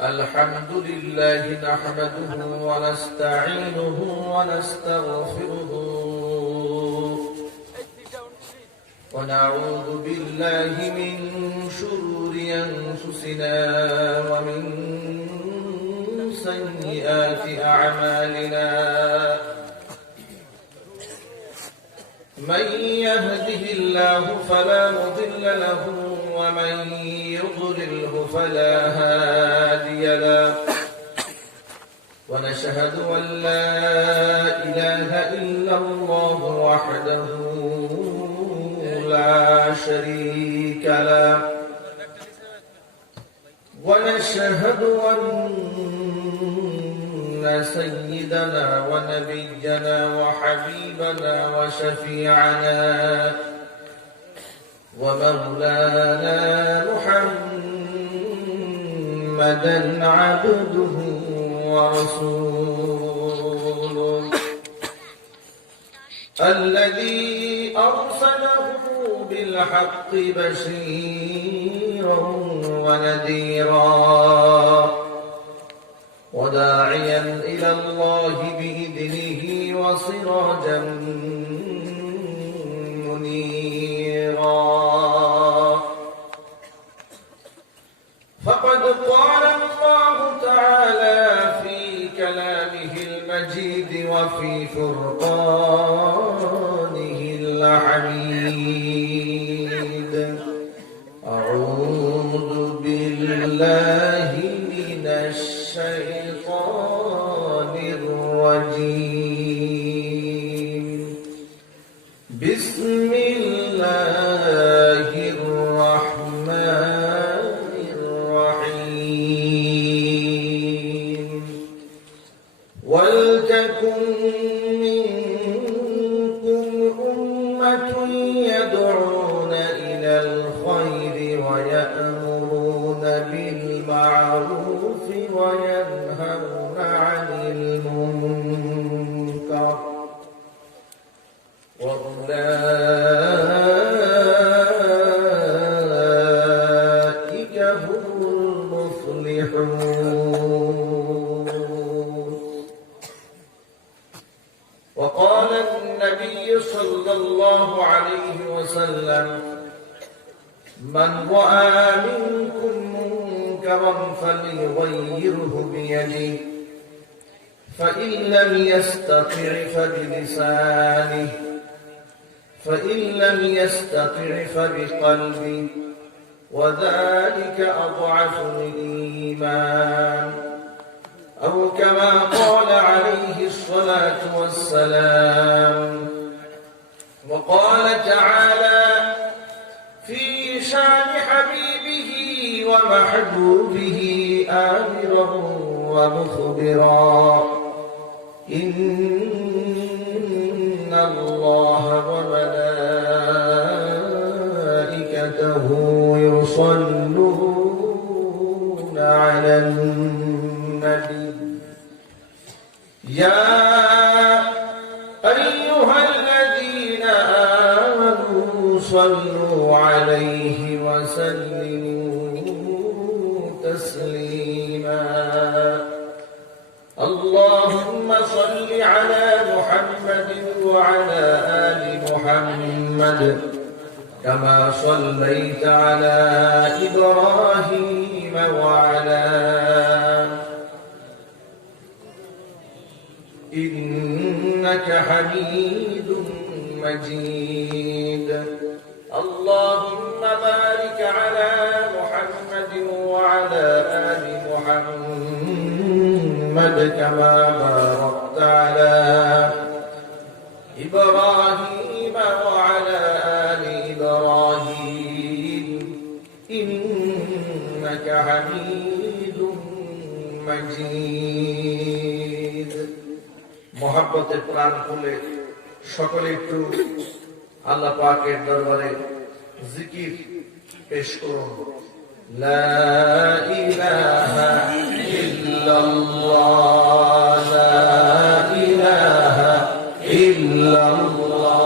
الحمد لله نحمده ونستعينه ونستغفره ونعوذ بالله من شرور أنفسنا ومن سيئات أعمالنا من يهده الله فلا مضل له ومن يضلله فلا هادي له ونشهد أن لا إله إلا الله وحده لا شريك له ونشهد أن سيدنا ونبينا وحبيبنا وشفيعنا ومولانا محمدا عبده ورسوله الذي أرسله بالحق بشيرا ونذيرا وداعيا إلى الله بإذنه وسراجا منيرا فقد قال الله تعالى في كلامه المجيد وفي فرقانه الحميد أعوذ بالله من الشيطان الرجيم بسم الله الرحمن الرحيم ولتكن منكم أمة يدعون إلى الخير ويأمرون بالمعروف وينهون عن المنكر وأولئك هم المفلحون وقال النبي صلى الله عليه وسلم من رأى منكم منكرا فليغيره بيده فإن لم يستطع فبلسانه فإن لم يستطع فبقلبه وذلك أضعف الإيمان أو كما قال عليه الصلاة والسلام وقال تعالى في شان حبيبه ومحبوبه آمرا ومخبرا إن الله وملائكته يصلون على النبي يا أيها الذين آمنوا صلوا عليه وسلموا تسليما اللهم صل على محمد وعلى آل محمد كما صليت على إبراهيم وعلى إنك حميد مجيد اللهم بارك على محمد وعلى آل محمد كما باركت على إبراهيم وعلى آل إبراهيم إنك حميد مجيد محبة প্রাণ খুলে সকলে একটু আল্লাহ পাকের দরবারে জিকির পেশ করুন লা ইলাহা ইল্লাল্লাহ লা ইলাহা ইল্লাল্লাহ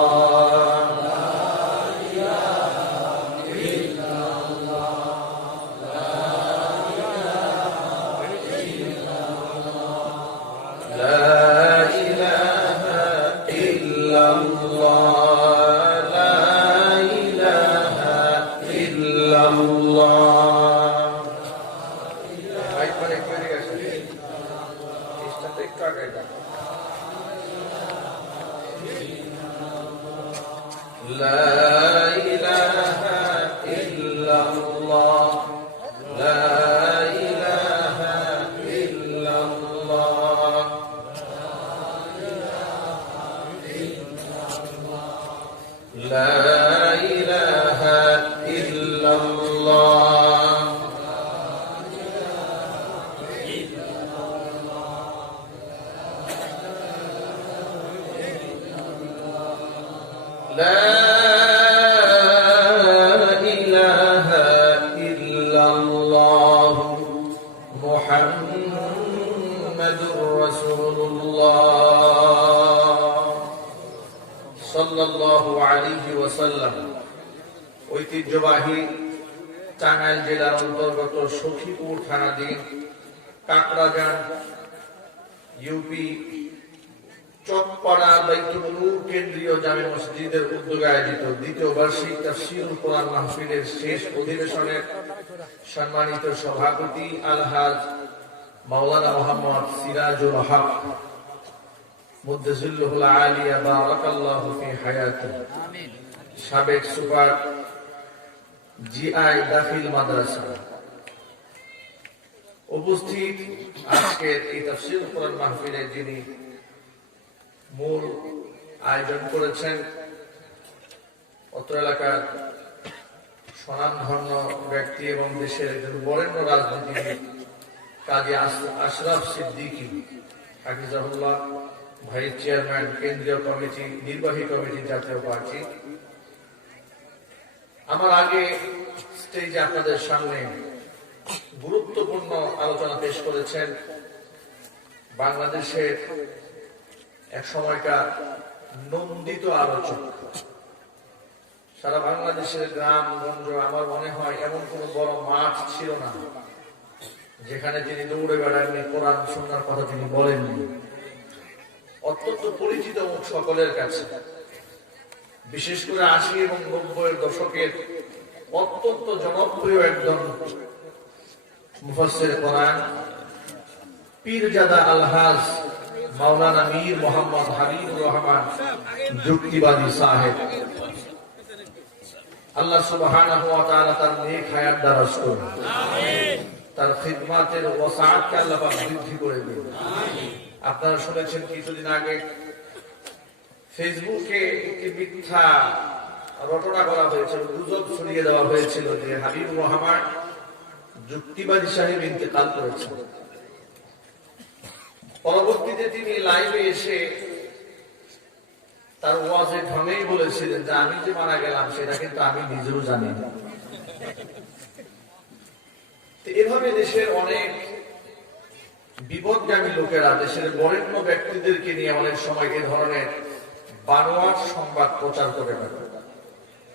লা لا إله إلا الله لا إله إلا الله لا إله إلا الله لا إله إلا الله محمد رسول الله صلى الله عليه وسلم ঐতিহ্যবাহী টাঙ্গাইল জেলার অন্তর্গত সখীপুর থানাধীন কাকড়াজান ইউপি চকপাড়া বাইতুল নূর কেন্দ্রীয় জামে মসজিদের উদ্যোগে আয়োজিত দ্বিতীয় বার্ষিক তাফসীরুল কোরআন মাহফিলের শেষ অধিবেশনের সম্মানিত সভাপতি আলহাজ মাওলানা মোহাম্মদ সিরাজুল হক মুদ্দাজিল্লুহুল আলিয়া বারাকাল্লাহু ফি হায়াতিহি সাবেক সুপার জিআই দাখিল মাদ্রাসা উপস্থিত আজকের এই তাফসীরুল কোরআন মাহফিলে যিনি মূল আয়োজন করেছেন অত্র এলাকার স্বনামধন্য ব্যক্তি এবং দেশের একজন বরেণ্য রাজনীতিবিদ কাজী আশরাফ সিদ্দিকী হাফিজাহুল্লাহ ভাইস চেয়ারম্যান কেন্দ্রীয় কমিটি নির্বাহী কমিটি জাতীয় পার্টি। আমার আগে স্টেজে আপনাদের সামনে গুরুত্বপূর্ণ আলোচনা পেশ করেছেন বাংলাদেশের এক সময়কার নন্দিত আলোচক। সারা বাংলাদেশের গ্রাম গঞ্জ আমার মনে হয় এমন কোন বড় মাঠ ছিল না যেখানে তিনি দৌড়ে বেড়াননি, কোরআন সুন্নাহর কথা তিনি বলেননি। অত্যন্ত পরিচিত মুখ সকলের কাছে, বিশেষ করে ৮০ এবং ৯০-এর দশকের অত্যন্ত জনপ্রিয় একজন মুফাসসির কোরআন পীরজাদা আলহাজ মাওলানা মীর মোহাম্মদ হাবিবুর রহমান যুক্তিবাদী সাহেব, আল্লাহ সুবহানাহু ওয়া তাআলা তার নেক হায়াত দারাজ করুন, তার খিদমাতের ওয়াসাআতকে আল্লাহ পাক বৃদ্ধি করে দিন। আপনারা শুনেছেন কিছুদিন আগে ফেসবুকে একটি মিথ্যা রটনা করা হয়েছিল, গুজব ছড়িয়ে দেওয়া হয়েছিল যে হাবিবুর রহমান যুক্তিবাদী সাহেব ইন্তেকাল করেছেন। পরবর্তীতে তিনি লাইভে এসে তার ওয়াজে ঢঙেই বলেছিলেন যে আমি যে মারা গেলাম সেটা কিন্তু আমি নিজেও জানি না। এভাবে দেশের অনেক বিপদগামী লোকেরা দেশের বরেণ্য ব্যক্তিদেরকে নিয়ে অনেক সময় এ ধরনের বানোয়াট সংবাদ প্রচার করে বেড়ায়,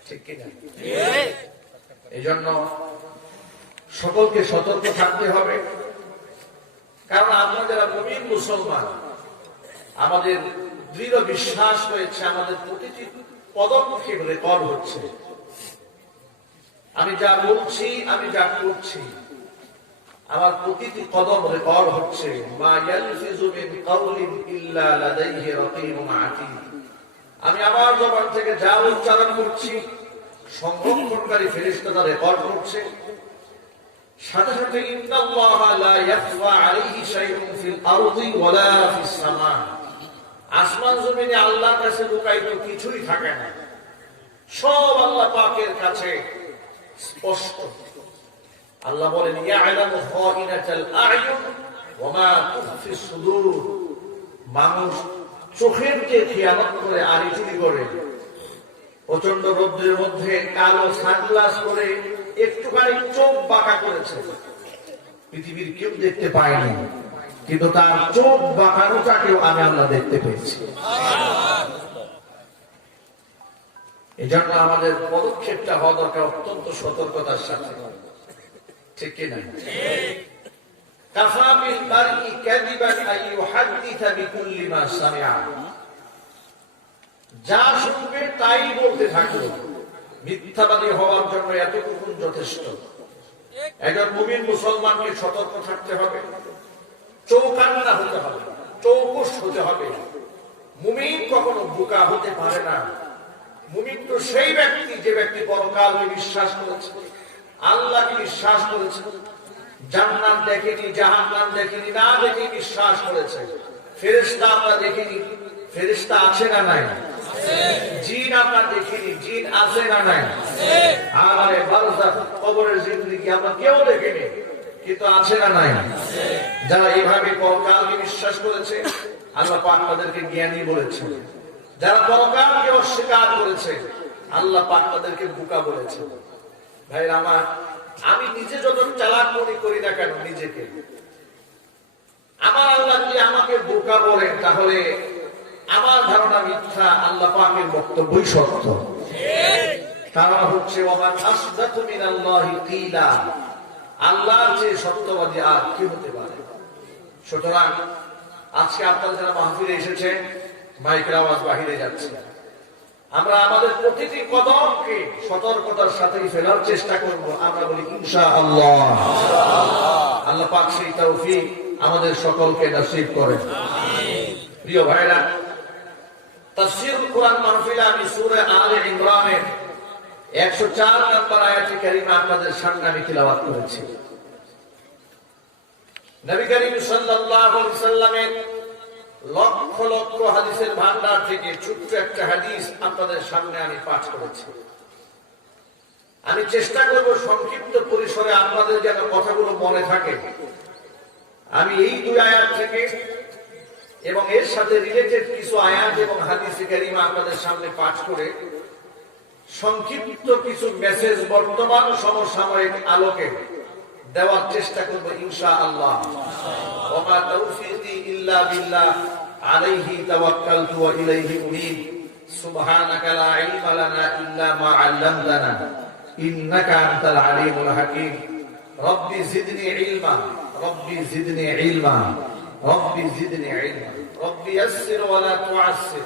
ঠিক কিনা? এই জন্য সকলকে সতর্ক থাকতে হবে, কারণ আমরা যারা মুমিন মুসলমান আমাদের দৃঢ় বিশ্বাস রয়েছে আমাদের প্রতিটি পদক্ষেপ রেকর্ড হচ্ছে। আমি যা বলছি, আমি যা করছি, আমার প্রতিটি কদম রেকর্ড হচ্ছে। মা ইয়ালফিযু মিন কাওলিন ইল্লা লাদাইহি রাকীবুন আতীদ। আমি আমার জবান থেকে যা উচ্চারণ করছি সংরক্ষণকারী ফেরেশতা তা রেকর্ড করছে। সাথে সাথে ইন্নাল্লাহা লা ইয়াখফা আলাইহি শাইউন ফিল আরদি ওয়ালা ফিস সামা। আসমান জমিনে আল্লাহর কাছে লুকায়িত কিছুই থাকে না, সব আল্লাহ পাকের কাছে স্পষ্ট। আল্লাহ বলেন ইয়ালামু খাইনাতাল আ'য়ুন ওয়া মা তুখফিস সুদূর। মানুষ চোখের যে খেয়ানত করে, আড়ি চুরি করে, প্রচন্ড রৌদ্রের মধ্যে কালো সানগ্লাস করে একটুখানি চোখ বাঁকা করেছে, পৃথিবীর কেউ দেখতে পায়নি, কিন্তু তার চোখ বাঁকানোটাকেও আমি আল্লাহ দেখতে পেয়েছি। এই জন্য আমাদের পদক্ষেপটা হওয়া দরকার অত্যন্ত সতর্কতার সাথে, ঠিক কিনা? কাফা বিল মারই কাযিবান আন ইউহাদ্দিসা বিকুল্লি মা সামিআ। যা শুনবে তাই বলতে থাকবে, মিথ্যাবাদী হওয়ার জন্য এতটুকু যথেষ্ট। একজন মুমিন মুসলমানকে সতর্ক থাকতে হবে, চৌকান্না হতে হবে, চৌকস হতে হবে। মুমিন কখনো বোকা হতে পারে না, মুমিন তো সেই ব্যক্তি যে ব্যক্তি পরকালকে বিশ্বাস করেছে, আল্লাহকে বিশ্বাস করেছে, জান্নাত দেখেনি, জাহান্নাম দেখেনি, না দেখে বিশ্বাস করেছে। ফেরেশতা আমরা দেখিনি, ফেরেশতা আছে না নাই? জিন আমরা দেখিনি, জিন আছে না নাই? আলায়ে বারজাখ, কবরের জিন্দেগি আমরা কেউ দেখিনি, কিন্তু আছে না নাই? যারা এইভাবে পরকালকে বিশ্বাস করেছে, আল্লাহ পাক তাদেরকে জ্ঞানী বলেছেন। যারা পরকালকে অস্বীকার করেছে, আল্লাহ পাক তাদেরকে বোকা বলেছে। ভাইরা আমার, আমি নিজে যত চালাক মনে করি না কেন নিজেকে, আমার আল্লাহ যদি আমাকে বোকা বলেন, তাহলে আমার ধারণা মিথ্যা, আল্লাহ পাকের বক্তব্যই সত্য। কারণ হচ্ছে ওমান আসদাকু মিনাল্লাহি কিলা, আল্লাহর চেয়ে সত্যবাদী আর কি হতে পারে? সুতরাং আজকে আপনারা যারা মাহফিলে এসেছেন, মাইকের আওয়াজ বাহিরে যাচ্ছে, আমরা আমাদের প্রতিটি কদমকে সতর্কতার সাথে ফেলার চেষ্টা করব। আমরা বলি ইনশাআল্লাহ। আল্লাহ পাক সেই তৌফিক আমাদের সকলকে নসিব করেন। প্রিয় ভাইরা, তাফসীরুল কোরআন মাহফিলে আমি সূরা আলে ইমরানের 104 নম্বর আয়াতে কারিমা আপনাদের সামনে আমি তিলাওয়াত করেছি। নবী করিম সাল্লাল্লাহু আলাইহি ওয়াসাল্লামের লক্ষ লক্ষ হাদিসের ভান্ডার থেকে ছোট্ট একটা হাদিস আপনাদের সামনে আমি পাঠ করেছি। আমি চেষ্টা করব সংক্ষিপ্ত পরিসরে আপনাদের যেন কথাগুলো মনে থাকে। আমি এই দুই আয়াত থেকে এবং এর সাথে রিলেটেড কিছু আয়াত এবং হাদিস কারিমা আপনাদের সামনে পাঠ করে সংক্ষিপ্ত কিছু মেসেজ বর্তমান সমসাময়িক আলোকে দেওয়ার চেষ্টা করব ইনশাআল্লাহ। ওয়া মা তাওফীকি ইল্লা বিল্লাহ, আলাইহি তাওয়াক্কালতু ওয়া ইলাইহি উনীব। সুবহানাকা লা ইলমা লানা ইল্লা মা 'আল্লামতানা ইন্নাকা আনতাল আলীমুল হাকীম। রব্বি জিদনি ইলমা, রব্বি জিদনি ইলমা, রব্বি জিদনি ইলমা। রব্বি ইয়াসসির ওয়া লা তু'আসসির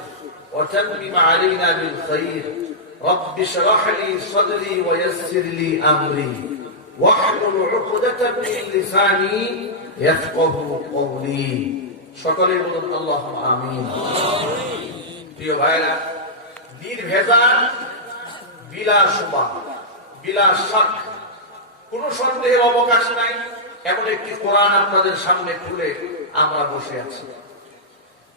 ওয়া তাম্মিম আলাইনা বিল খায়র। রব্বি ইশরাহ লি সাদরি ওয়া ইয়াসসির লি আমরি ওয়াহলুল উকদাতাম মিন লিসানি ইয়াফকাহু কওলি। সকলে বলুন আল্লাহুম্মা আমিন। প্রিয় ভাইরা, নির্ভেজাল, বিলা শুবহা, বিলা শাক, কোনো সন্দেহের অবকাশ নাই এমন একটি কোরআন আপনাদের সামনে খুলে আমরা বসে আছি।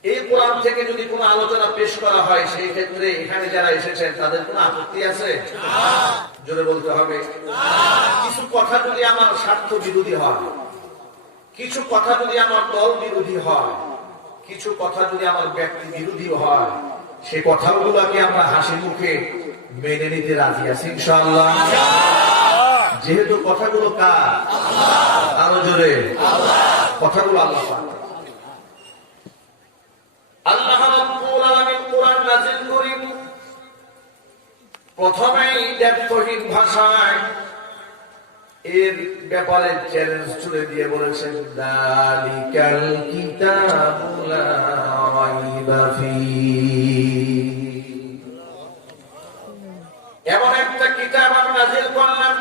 এই কোরআন থেকে যদি কোনো আলোচনা পেশ করা হয়, সেই ক্ষেত্রে এখানে যারা এসেছেন তাদের কোনো আপত্তি আছে? জোরে বলতে হবে। কিছু কথা যদি আমার স্বার্থ বিরোধী হয়, কিছু কথা যদি আমার দল বিরোধী হয়, কিছু কথা যদি আমার ব্যক্তি বিরোধী হয়, সে কথাগুলোকে আমরা হাসি মুখে মেনে নিতে রাজি আছি ইনশাআল্লাহ। যেহেতু কথাগুলো কার? আরো জোরে, কথাগুলো আল্লাহ পাক। আল্লাহ রাব্বুল আলামিন কোরআন নাযিল করেন প্রথমেই দ্ব্যর্থহীন ভাষায় এর ব্যাপারে চ্যালেঞ্জ ছুড়ে দিয়ে বলেছেন, যালিকাল কিতাবু লা রাইবা ফীহি। এমন একটা কিতাব আমি নাযিল করলাম,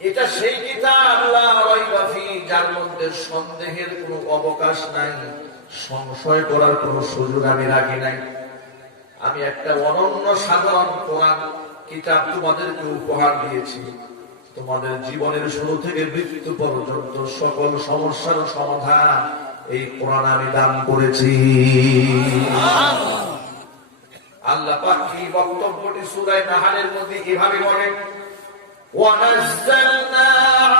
এটা সেই কিতাব লা রাইবা ফীহি, যার মধ্যে সন্দেহের কোনো অবকাশ নাই, সংশয় করার কোনো সুযোগ আমি রাখি নাই। আমি একটা অনন্য সাধারণ কোরআন কিতাব তোমাদেরকে উপহার দিয়েছি। তোমাদের জীবনের শুরু থেকে মৃত্যু পর্যন্ত সকল সমস্যার সমাধান এই কোরআন আমি দান করেছি। আল্লাহ পাক এই বক্তব্যটি সূরা নাহলের মধ্যে এভাবে বলেন, ওয়ানাজ্জালনা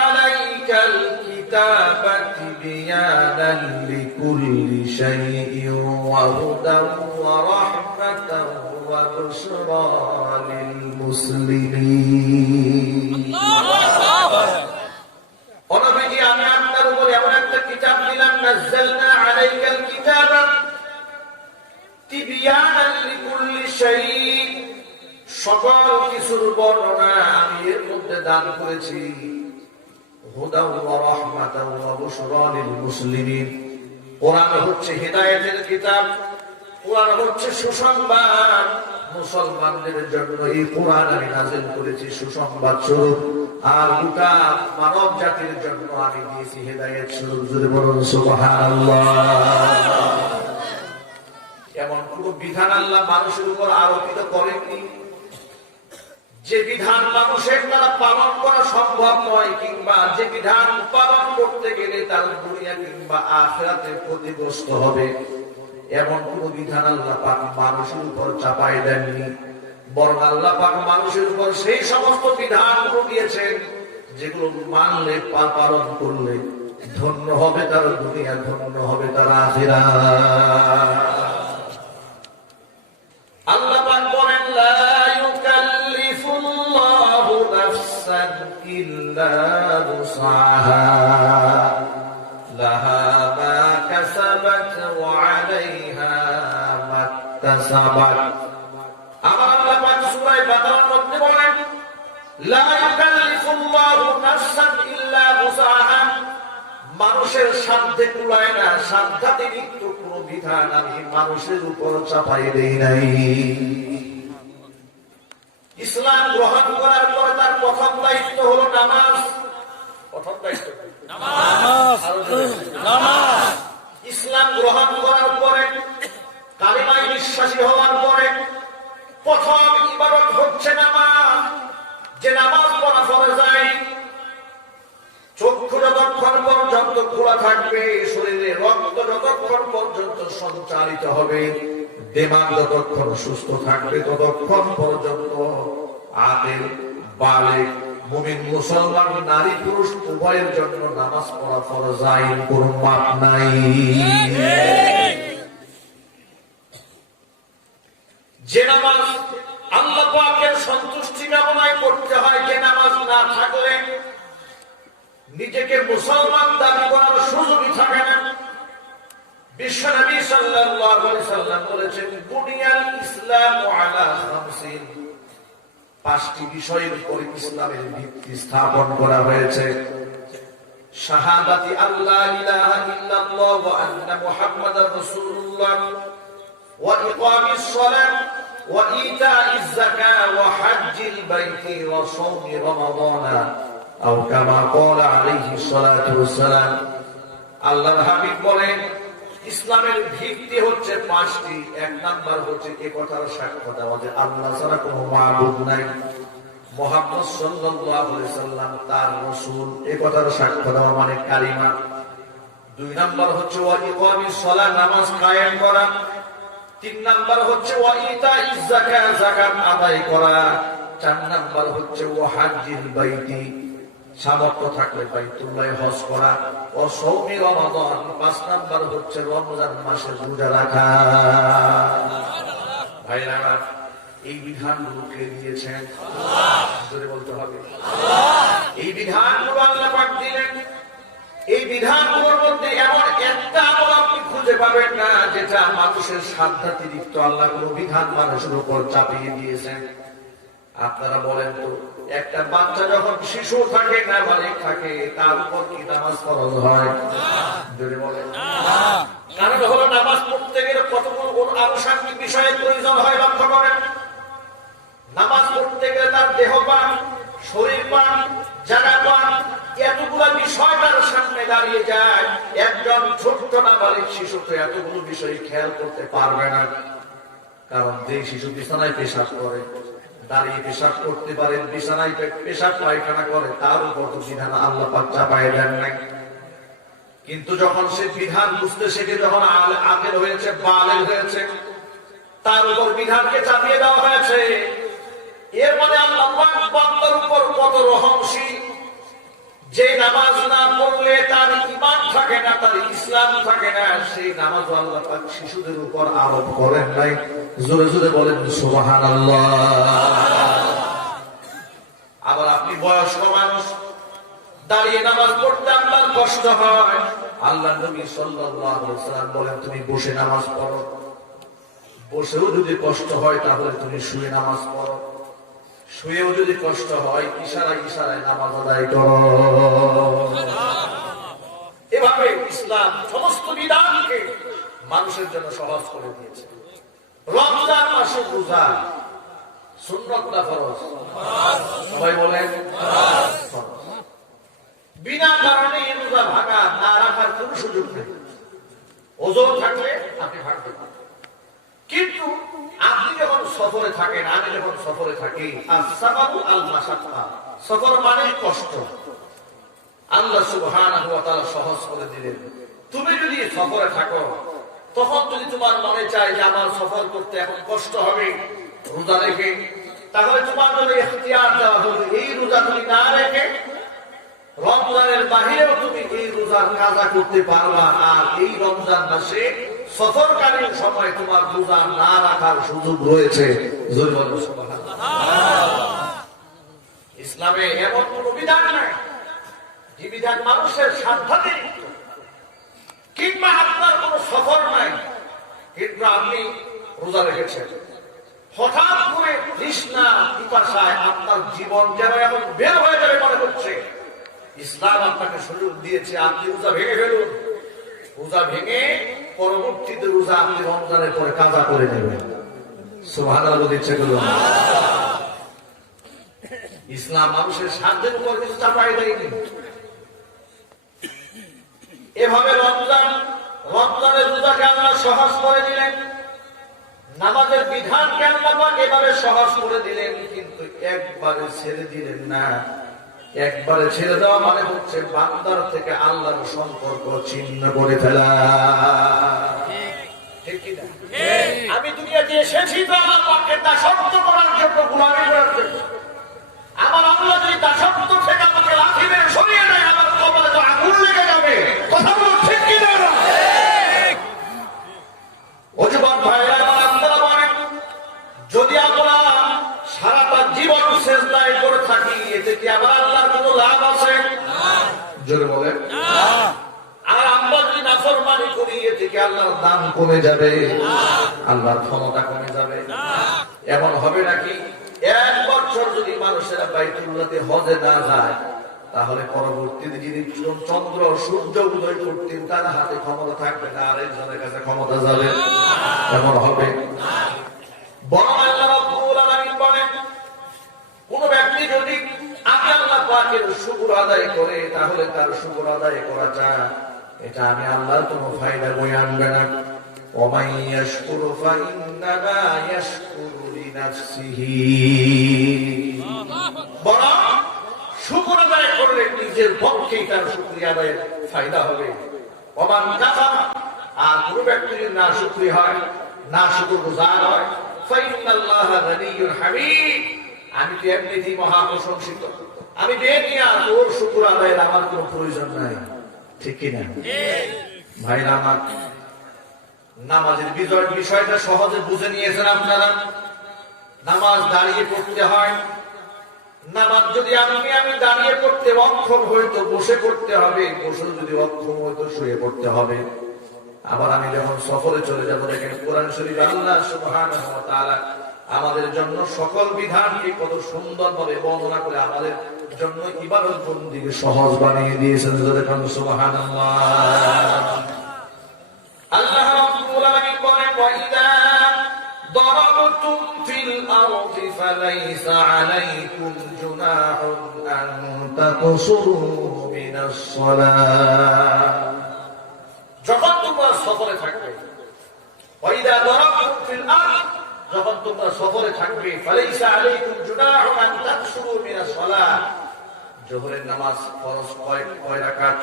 আলাইকাল কিতাবা তিবয়ানান লিকুল্লি শাইইন ওয়া হুদান ওয়া রাহমাতান ওয়া বুশরা লিল মুসলিমিন। অনবীজি, আমি আপনার উপর এমন একটা কিতাব দিলাম, নাজ্জালনা আলাইকাল কিতাবা তিবয়ানান লিকুল্লি শাইইন, সকল কিছুর বর্ণনা আমি এর মধ্যে দান করেছি। হুদান ওয়া রাহমাতান ওয়া বুশরা লিল মুসলিমিন, কোরআন হচ্ছে হিদায়াতের কিতাব, কোরআন হচ্ছে সুসংবাদ। মুসলমানদের জন্য এই কোরআন আমি নাযিল করেছি সুসংবাদ স্বরূপ, আর গোটা মানব জাতির জন্য আমি দিয়েছি হিদায়াত স্বরূপ। জোরে বলুন সুবহানাল্লাহ। এমন কোন বিধান আল্লাহ মানুষের উপর আরোপিত করেননি যে বিধান মানুষের দ্বারা পালন করা সম্ভব নয়, কিংবা যে বিধান পালন করতে গেলে তার দুনিয়া কিংবা আখিরাতে ক্ষতিগ্রস্ত হবে, এমন কোন বিধান আল্লাহ পাক মানুষের উপর চাপাই দেননি। বরং আল্লাহ পাক মানুষের উপর সেই সমস্ত বিধানগুলো দিয়েছেন যেগুলো মানলে পালন করলে ধন্য হবে তার দুনিয়া, ধন্য হবে তার আখিরাত। আল্লাহ পাক বলেন, লা ইউকাল্লিফুল্লাহু নাফসান ইল্লা উসআহা লাহা মা কাসাবাত ওয়া আলাইহা মাকতাসাবাত। আমার আল্লাহ পাক সূরা বাকারার মধ্যে বলেন, লা ইউকাল্লিফুল্লাহু নাফসান ইল্লা উসআহা, মানুষের সাধ্যে কুলায় না, সাধ্যাতিরিক্ত কোন বিধান আমি মানুষের উপর চাপাই দেই নাই। ইসলাম গ্রহণ করার পরে তার প্রথম দায়িত্ব হলো নামাজ। প্রথম দায়িত্ব নামাজ। ইসলাম গ্রহণ করার পরে, কালিমায় বিশ্বাসী হওয়ার পরে প্রথম ইবাদত হচ্ছে নামাজ। যে নামাজ পড়া ফরজ যায়, চক্ষু যতক্ষণ পর্যন্ত খোলা থাকবে, শরীরে রক্ত যতক্ষণ পর্যন্ত সঞ্চালিত হবে, দিমাগ যতক্ষণ সুস্থ থাকবে, ততক্ষণ পর্যন্ত আকিল, বালিগ, মুমিন মুসলমান, নারী পুরুষ উভয়ের জন্য নামাজ পড়া ফরজ, আইন কোনো মাপ নাই। যে নামাজ আল্লাহ পাকের সন্তুষ্টি কামনায় করতে হয়, যে নামাজ না থাকলে নিজেকে মুসলমান দাবি করার সুযোগই থাকে না। বিশ্বনবী সাল্লাল্লাহু আলাইহি সাল্লাম বলেছেন, বুনিয়াল ইসলামু আলা খামসিন, পাঁচটি বিষয়ের উপর ইসলামের ভিত্তি স্থাপন করা হয়েছে। শাহাদাতি আল্লাহ ইলাহা ইল্লাল্লাহ ওয়া আন্না মুহাম্মাদার রাসূলুল্লাহ ওয়া ইকামিস সালাত ওয়া ইতাইজ যাকাত ওয়া হজ্জিল বাইতি ওয়া শাওমি রমাদান আও কামা ক্বালা আলাইহিস সালাতু ওয়াস সালাম। আল্লাহর হাবিব বলেন, ইসলামের ভিত্তি হচ্ছে পাঁচটি। এক নাম্বার হচ্ছে এই কথার সাক্ষ্য দেওয়া যে আল্লাহ ছাড়া কোনো মাবুদ নাই, মুহাম্মদ সাল্লাল্লাহু আলাইহি সাল্লাম তার রাসূল, এই কথার সাক্ষ্য দেওয়া মানে কালিমা। দুই নাম্বার হচ্ছে ওয়া ইকামিস সালাত, নামাজ কায়েম করা। তিন নাম্বার হচ্ছে ওয়া ইতাইজ যাকাত, যাকাত আদায় করা। চার নাম্বার হচ্ছে ওয়া হজ্জিল বাইতি, সামর্থ্য থাকলে বাইতুল্লাহ হজ করা। ও শাওমি রমাদান, পাঁচ নাম্বার হচ্ছে রমজান মাসে রোজা রাখা। ভাইরা, এই বিধানগুলোকে দিয়েছেন আল্লাহ, জোরে বলতে হবে আল্লাহ। এই বিধানগুলো আল্লাহ পাক দিলেন। এই বিধানগুলোর মধ্যে এমন একটা আমল আপনি খুঁজে পাবেন না যেটা মানুষের সাধ্যাতিরিক্ত আল্লাহ কোনো বিধান মানুষের উপর চাপিয়ে দিয়েছেন। আপনারা বলেন তো, একটা বাচ্চা যখন শিশু থাকে, নাবালিগ থাকে, তার উপর কি নামাজ ফরজ হয়? যদি বলেন কারণ হলো নামাজ পড়তে গেলে কতগুলো আনুষঙ্গিক বিষয়ের প্রয়োজন হয়, লক্ষ্য করেন। নামাজ পড়তে গেলে তার দেহ পান, শরীর পান, জায়গা পান, এতগুলো বিষয় তার সামনে দাঁড়িয়ে যায়। একজন ছোট্ট নাবালিগ শিশু তো এতগুলো বিষয় খেয়াল করতে পারবে না। কারণ যে শিশু বিছানায় পেশাব করে, দাঁড়িয়ে পেশাব করতে পারে, বিছানায় পেশাব পায়খানা করে, তার উপর তো বিধান আল্লাহ পাক চাপায় দেন নাই। কিন্তু যখন সে বিধান বুঝতে শিখে, যখন আকিল হয়েছে, বালেগ হয়েছে, তার উপর বিধানকে চাপিয়ে দেওয়া হয়েছে। এর মানে আল্লাহ পাক বান্দার উপর কত রহমশীল। যে নামাজ না পড়লে তার ঈমান থাকে না, তার ইসলাম থাকে না, সেই নামাজ আল্লাহ পাক শিশুদের উপর আরোপ করেন নাই। জোরে জোরে বলেন সুবহানাল্লাহ। আবার আপনি বয়স্ক মানুষ, দাঁড়িয়ে নামাজ পড়তে আপনার কষ্ট হয়, আল্লাহ নবী সাল্লাল্লাহু আলাইহি ওয়াসাল্লাম বলেন, তুমি বসে নামাজ পড়ো। বসেও যদি কষ্ট হয় তাহলে তুমি শুয়ে নামাজ পড়ো। শুয়েও যদি কষ্ট হয়, ইশারায় ইশারায় নামাজ আদায় করো। এভাবে ইসলাম সমস্ত বিধানকে মানুষের জন্য সহজ করে দিয়েছে। রমজান মাসে রোজা সুন্নাত না ফরজ? সবাই বলেন বিনা কারণে রোজা ভাঙা না রাখার কোন সুযোগ নেই। ওজোর থাকলে আপনি ভাঙতে পারেন। কিন্তু আপনি যখন সফরে থাকেন, আমি যখন সফরে থাকি, as-সাফারু আল-মাশাক্কা, সফর মানে কষ্ট। আল্লাহ সুবহানাহু ওয়া তাআলা সহজ করে দিলেন। তুমি যদি সফরে থাকো, তখন যদি তোমার মনে চায় যে আমার সফর করতে এখন কষ্ট হবে রোজা রেখে, তাহলে তোমার জন্য ইখতিয়ার দেওয়া হলো এই রোজা তুমি না রেখে রমজানের বাহিরেও তুমি এই রোজার কাজা করতে পারবা। আর এই রমজান মাসে সফরকালীন সময় তোমার রোজা না রাখার সুযোগ রয়েছে। ইসলামে এমন কোন বিধান নাই যে বিধান মানুষের সাধ্যাতীত, কিংবা আপনার কোন সফর নাই কিন্তু আপনি রোজা রেখেছেন, হঠাৎ করে তৃষ্ণা পিপাসায় আপনার জীবন যেন এখন বের হয়ে যাবে মনে হচ্ছে, ইসলাম আপনাকে সুযোগ দিয়েছে আপনি রোজা ভেঙে ফেলুন। রোজা ভেঙে পরবর্তীতে রোজা আপনি রমজানের পরে কাজা করে নেবেন। সুবহানাল্লাহ দিচ্ছে গুলো। ইসলাম মানুষের সাধ্যের উপর কিছু চাপাই দেয়নি। এভাবে রমজানের রোজাকে আল্লাহ সহজ করে দিলেন, নামাজের বিধানকে আল্লাহ এভাবে সহজ করে দিলেন, কিন্তু একবারে ছেড়ে দিলেন না। একবারে ছেড়ে দেওয়া মানে হচ্ছে বান্দার থেকে আল্লাহর সম্পর্ক ছিন্ন করে ফেলা। আমি দুনিয়াতে এসেছি তো আমার পাকের দাসত্ব করার জন্য, গোলামি করার জন্য। আমার আল্লাহ যদি দাসত্ব থেকে আমাকে লাথি মেরে সরিয়ে নেয়, আমার কবরে তো আগুন লেগে যাবে। কথা বলো ঠিক কি না? ও যুবক ভাইরা, আপনারা বলেন, যদি আমরা সারাটা জীবন সিজদায় করে থাকি, এতে কি আবার আল্লাহর কোনো লাভ আছে? জোরে বলেন। আর আমরা যদি নাফরমানি করি, এতে কি আল্লাহর দাম কমে যাবে? আল্লাহর ক্ষমতা কমে যাবে? এমন হবে নাকি 1 বছর যদি মানুষেরা বাইতুল্লাহতে হজে না যায়, তাহলে পরবর্তীতে যদি চন্দ্র সূর্য উদয় করতেন, তার হাতে ক্ষমতা থাকবে না, আরেকজনের কাছে ক্ষমতা যাবে? এমন হবে? বরং আল্লাহ রাব্বুল আলামিন বলেন, কোন ব্যক্তি যদি আল্লাহ পাকের শুকর আদায় করে, তাহলে তার শুকর আদায় করাটা এটা আমি আল্লাহর কোনো ফায়দা বয়ে আনবে না। ওমান ইয়াশকুরু ফাইন্নামা ইয়াশকুরু লিনাফসিহি, বরং শুকর আদায় করলে নিজের পক্ষেই তার শুকরিয়া আদায়ের ফায়দা হবে। ওমান কাফারা, আর কোন ব্যক্তি যদি না শুকরি হয়, না শুকরগুজার হয়, ফাইন্নাল্লাহা গানিয়্যুন হামিদ, আমি তো এমনিতেই মহা প্রশংসিত, আমি বেনিয়া, তোর শুকর আদায়ের আমার কোনো প্রয়োজন নাই। ঠিক কিনা ভাইরা আমার? নামাজের বিষয়টা সহজে বুঝে নিয়েছেন আপনারা। নামাজ দাঁড়িয়ে পড়তে হয়। নামাজ যদি আমি দাঁড়িয়ে পড়তে অক্ষম হইতো, বসে পড়তে হবে। বসে যদি অক্ষম হইতো, শুয়ে পড়তে হবে। আবার আমি যখন সফরে চলে যাবো, দেখেন কোরআন শরীফ আল্লাহ সুবহানাহু ওয়া তাআলা আমাদের জন্য সকল বিধানকে কত সুন্দরভাবে বর্ণনা করে আমাদের জন্য ইবাদত বন্দেগী সহজ বানিয়ে দিয়েছেন। দেখুন সুবহানাল্লাহ। আল্লাহ রাব্বুল আলামিন বলেন, ওয়াইদা দারাবতুম ফিল আরদি ফালাইসা আলাইকুম জুনাহুন আন তাকসুরু মিনাস সালাহ। যখন তোমরা সফরে থাকবে, ওয়াইদা দারাবতুম ফিল আরদি, যখন তোমরা সফরে থাকবে, ফালাইসা আলাইকুম জুনাহুন আন তাকসুরু মিনাস সালাহ। যোহরের নামাজ ফরজ কয় রাকাত?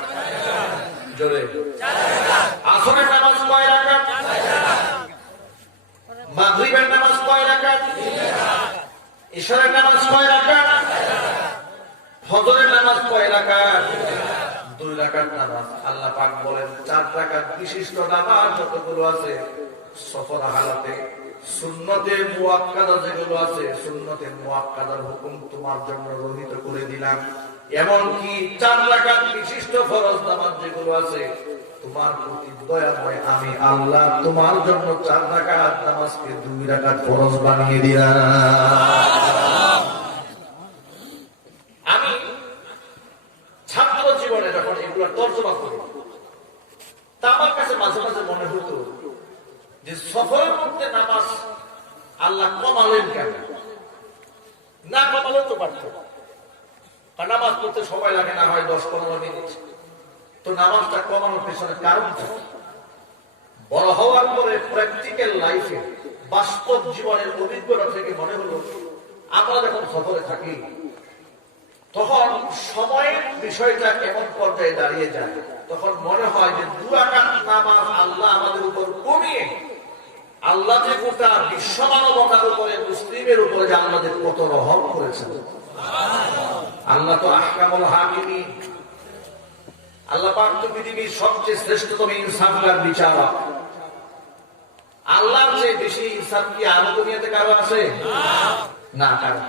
জোরে। 4 রাকাত। আসরের নামাজ কয় রাকাত? 4 রাকাত। মাগরিবের নামাজ কয় রাকাত? 3 রাকাত। ইশারের নামাজ কয় রাকাত? 4 রাকাত। ফজরের নামাজ কয় রাকাত? 2 রাকাত নামাজ। আল্লাহ পাক বলেন, 4 রাকাত বিশিষ্ট নামাজ যতগুলো আছে সফর হালাতে, সুন্নতে মুআক্কাদা যেগুলো আছে, সুন্নতে মুআক্কাদার হুকুম তোমার জন্য রহিত করে দিলাম। এমনকি 4 রাকাত বিশিষ্ট ফরজ নামাজ যেগুলো আছে, তোমার প্রতি দয়াময় আমি আল্লাহ তোমার জন্য 4 রাকাত নামাজকে 2 রাকাত ফরজ বানিয়ে দিলাম। আমি ছাত্র জীবনে যখন এগুলো তর্জমা করি, তা আমার কাছে মাঝে মাঝে মনে হতো যে সফরের মধ্যে নামাজ আল্লাহ কমালেন কেন? না কমালেও তো পারত। নামাজ পড়তে সময় লাগে না হয় 10-15 মিনিট, তো নামাজটা কমানোর পেছনে কারণ থাকে। বড় হওয়ার পরে প্র্যাকটিক্যাল লাইফে বাস্তব জীবনের অভিজ্ঞতা থেকে মনে হলো, আমরা যখন সফরে থাকি তখন সময়ের বিষয়টা এমন পর্যায়ে দাঁড়িয়ে যায়, তখন মনে হয় যে 2 রাকাত নামাজ আল্লাহ আমাদের উপর কমিয়ে, আল্লাহ যে গোটা বিশ্ব মানবতার উপরে, মুসলিমের উপরে যে আমাদের কত রহম করেছেন। আল্লাহ তো আহকামুল হাকিমিন, আল্লাহ পাক তো পৃথিবীর সবচেয়ে শ্রেষ্ঠতম ইনসাফগার বিচারক। আল্লাহর চেয়ে বেশি ইনসাফ কি আর দুনিয়াতে কারো আছে? না, কারো।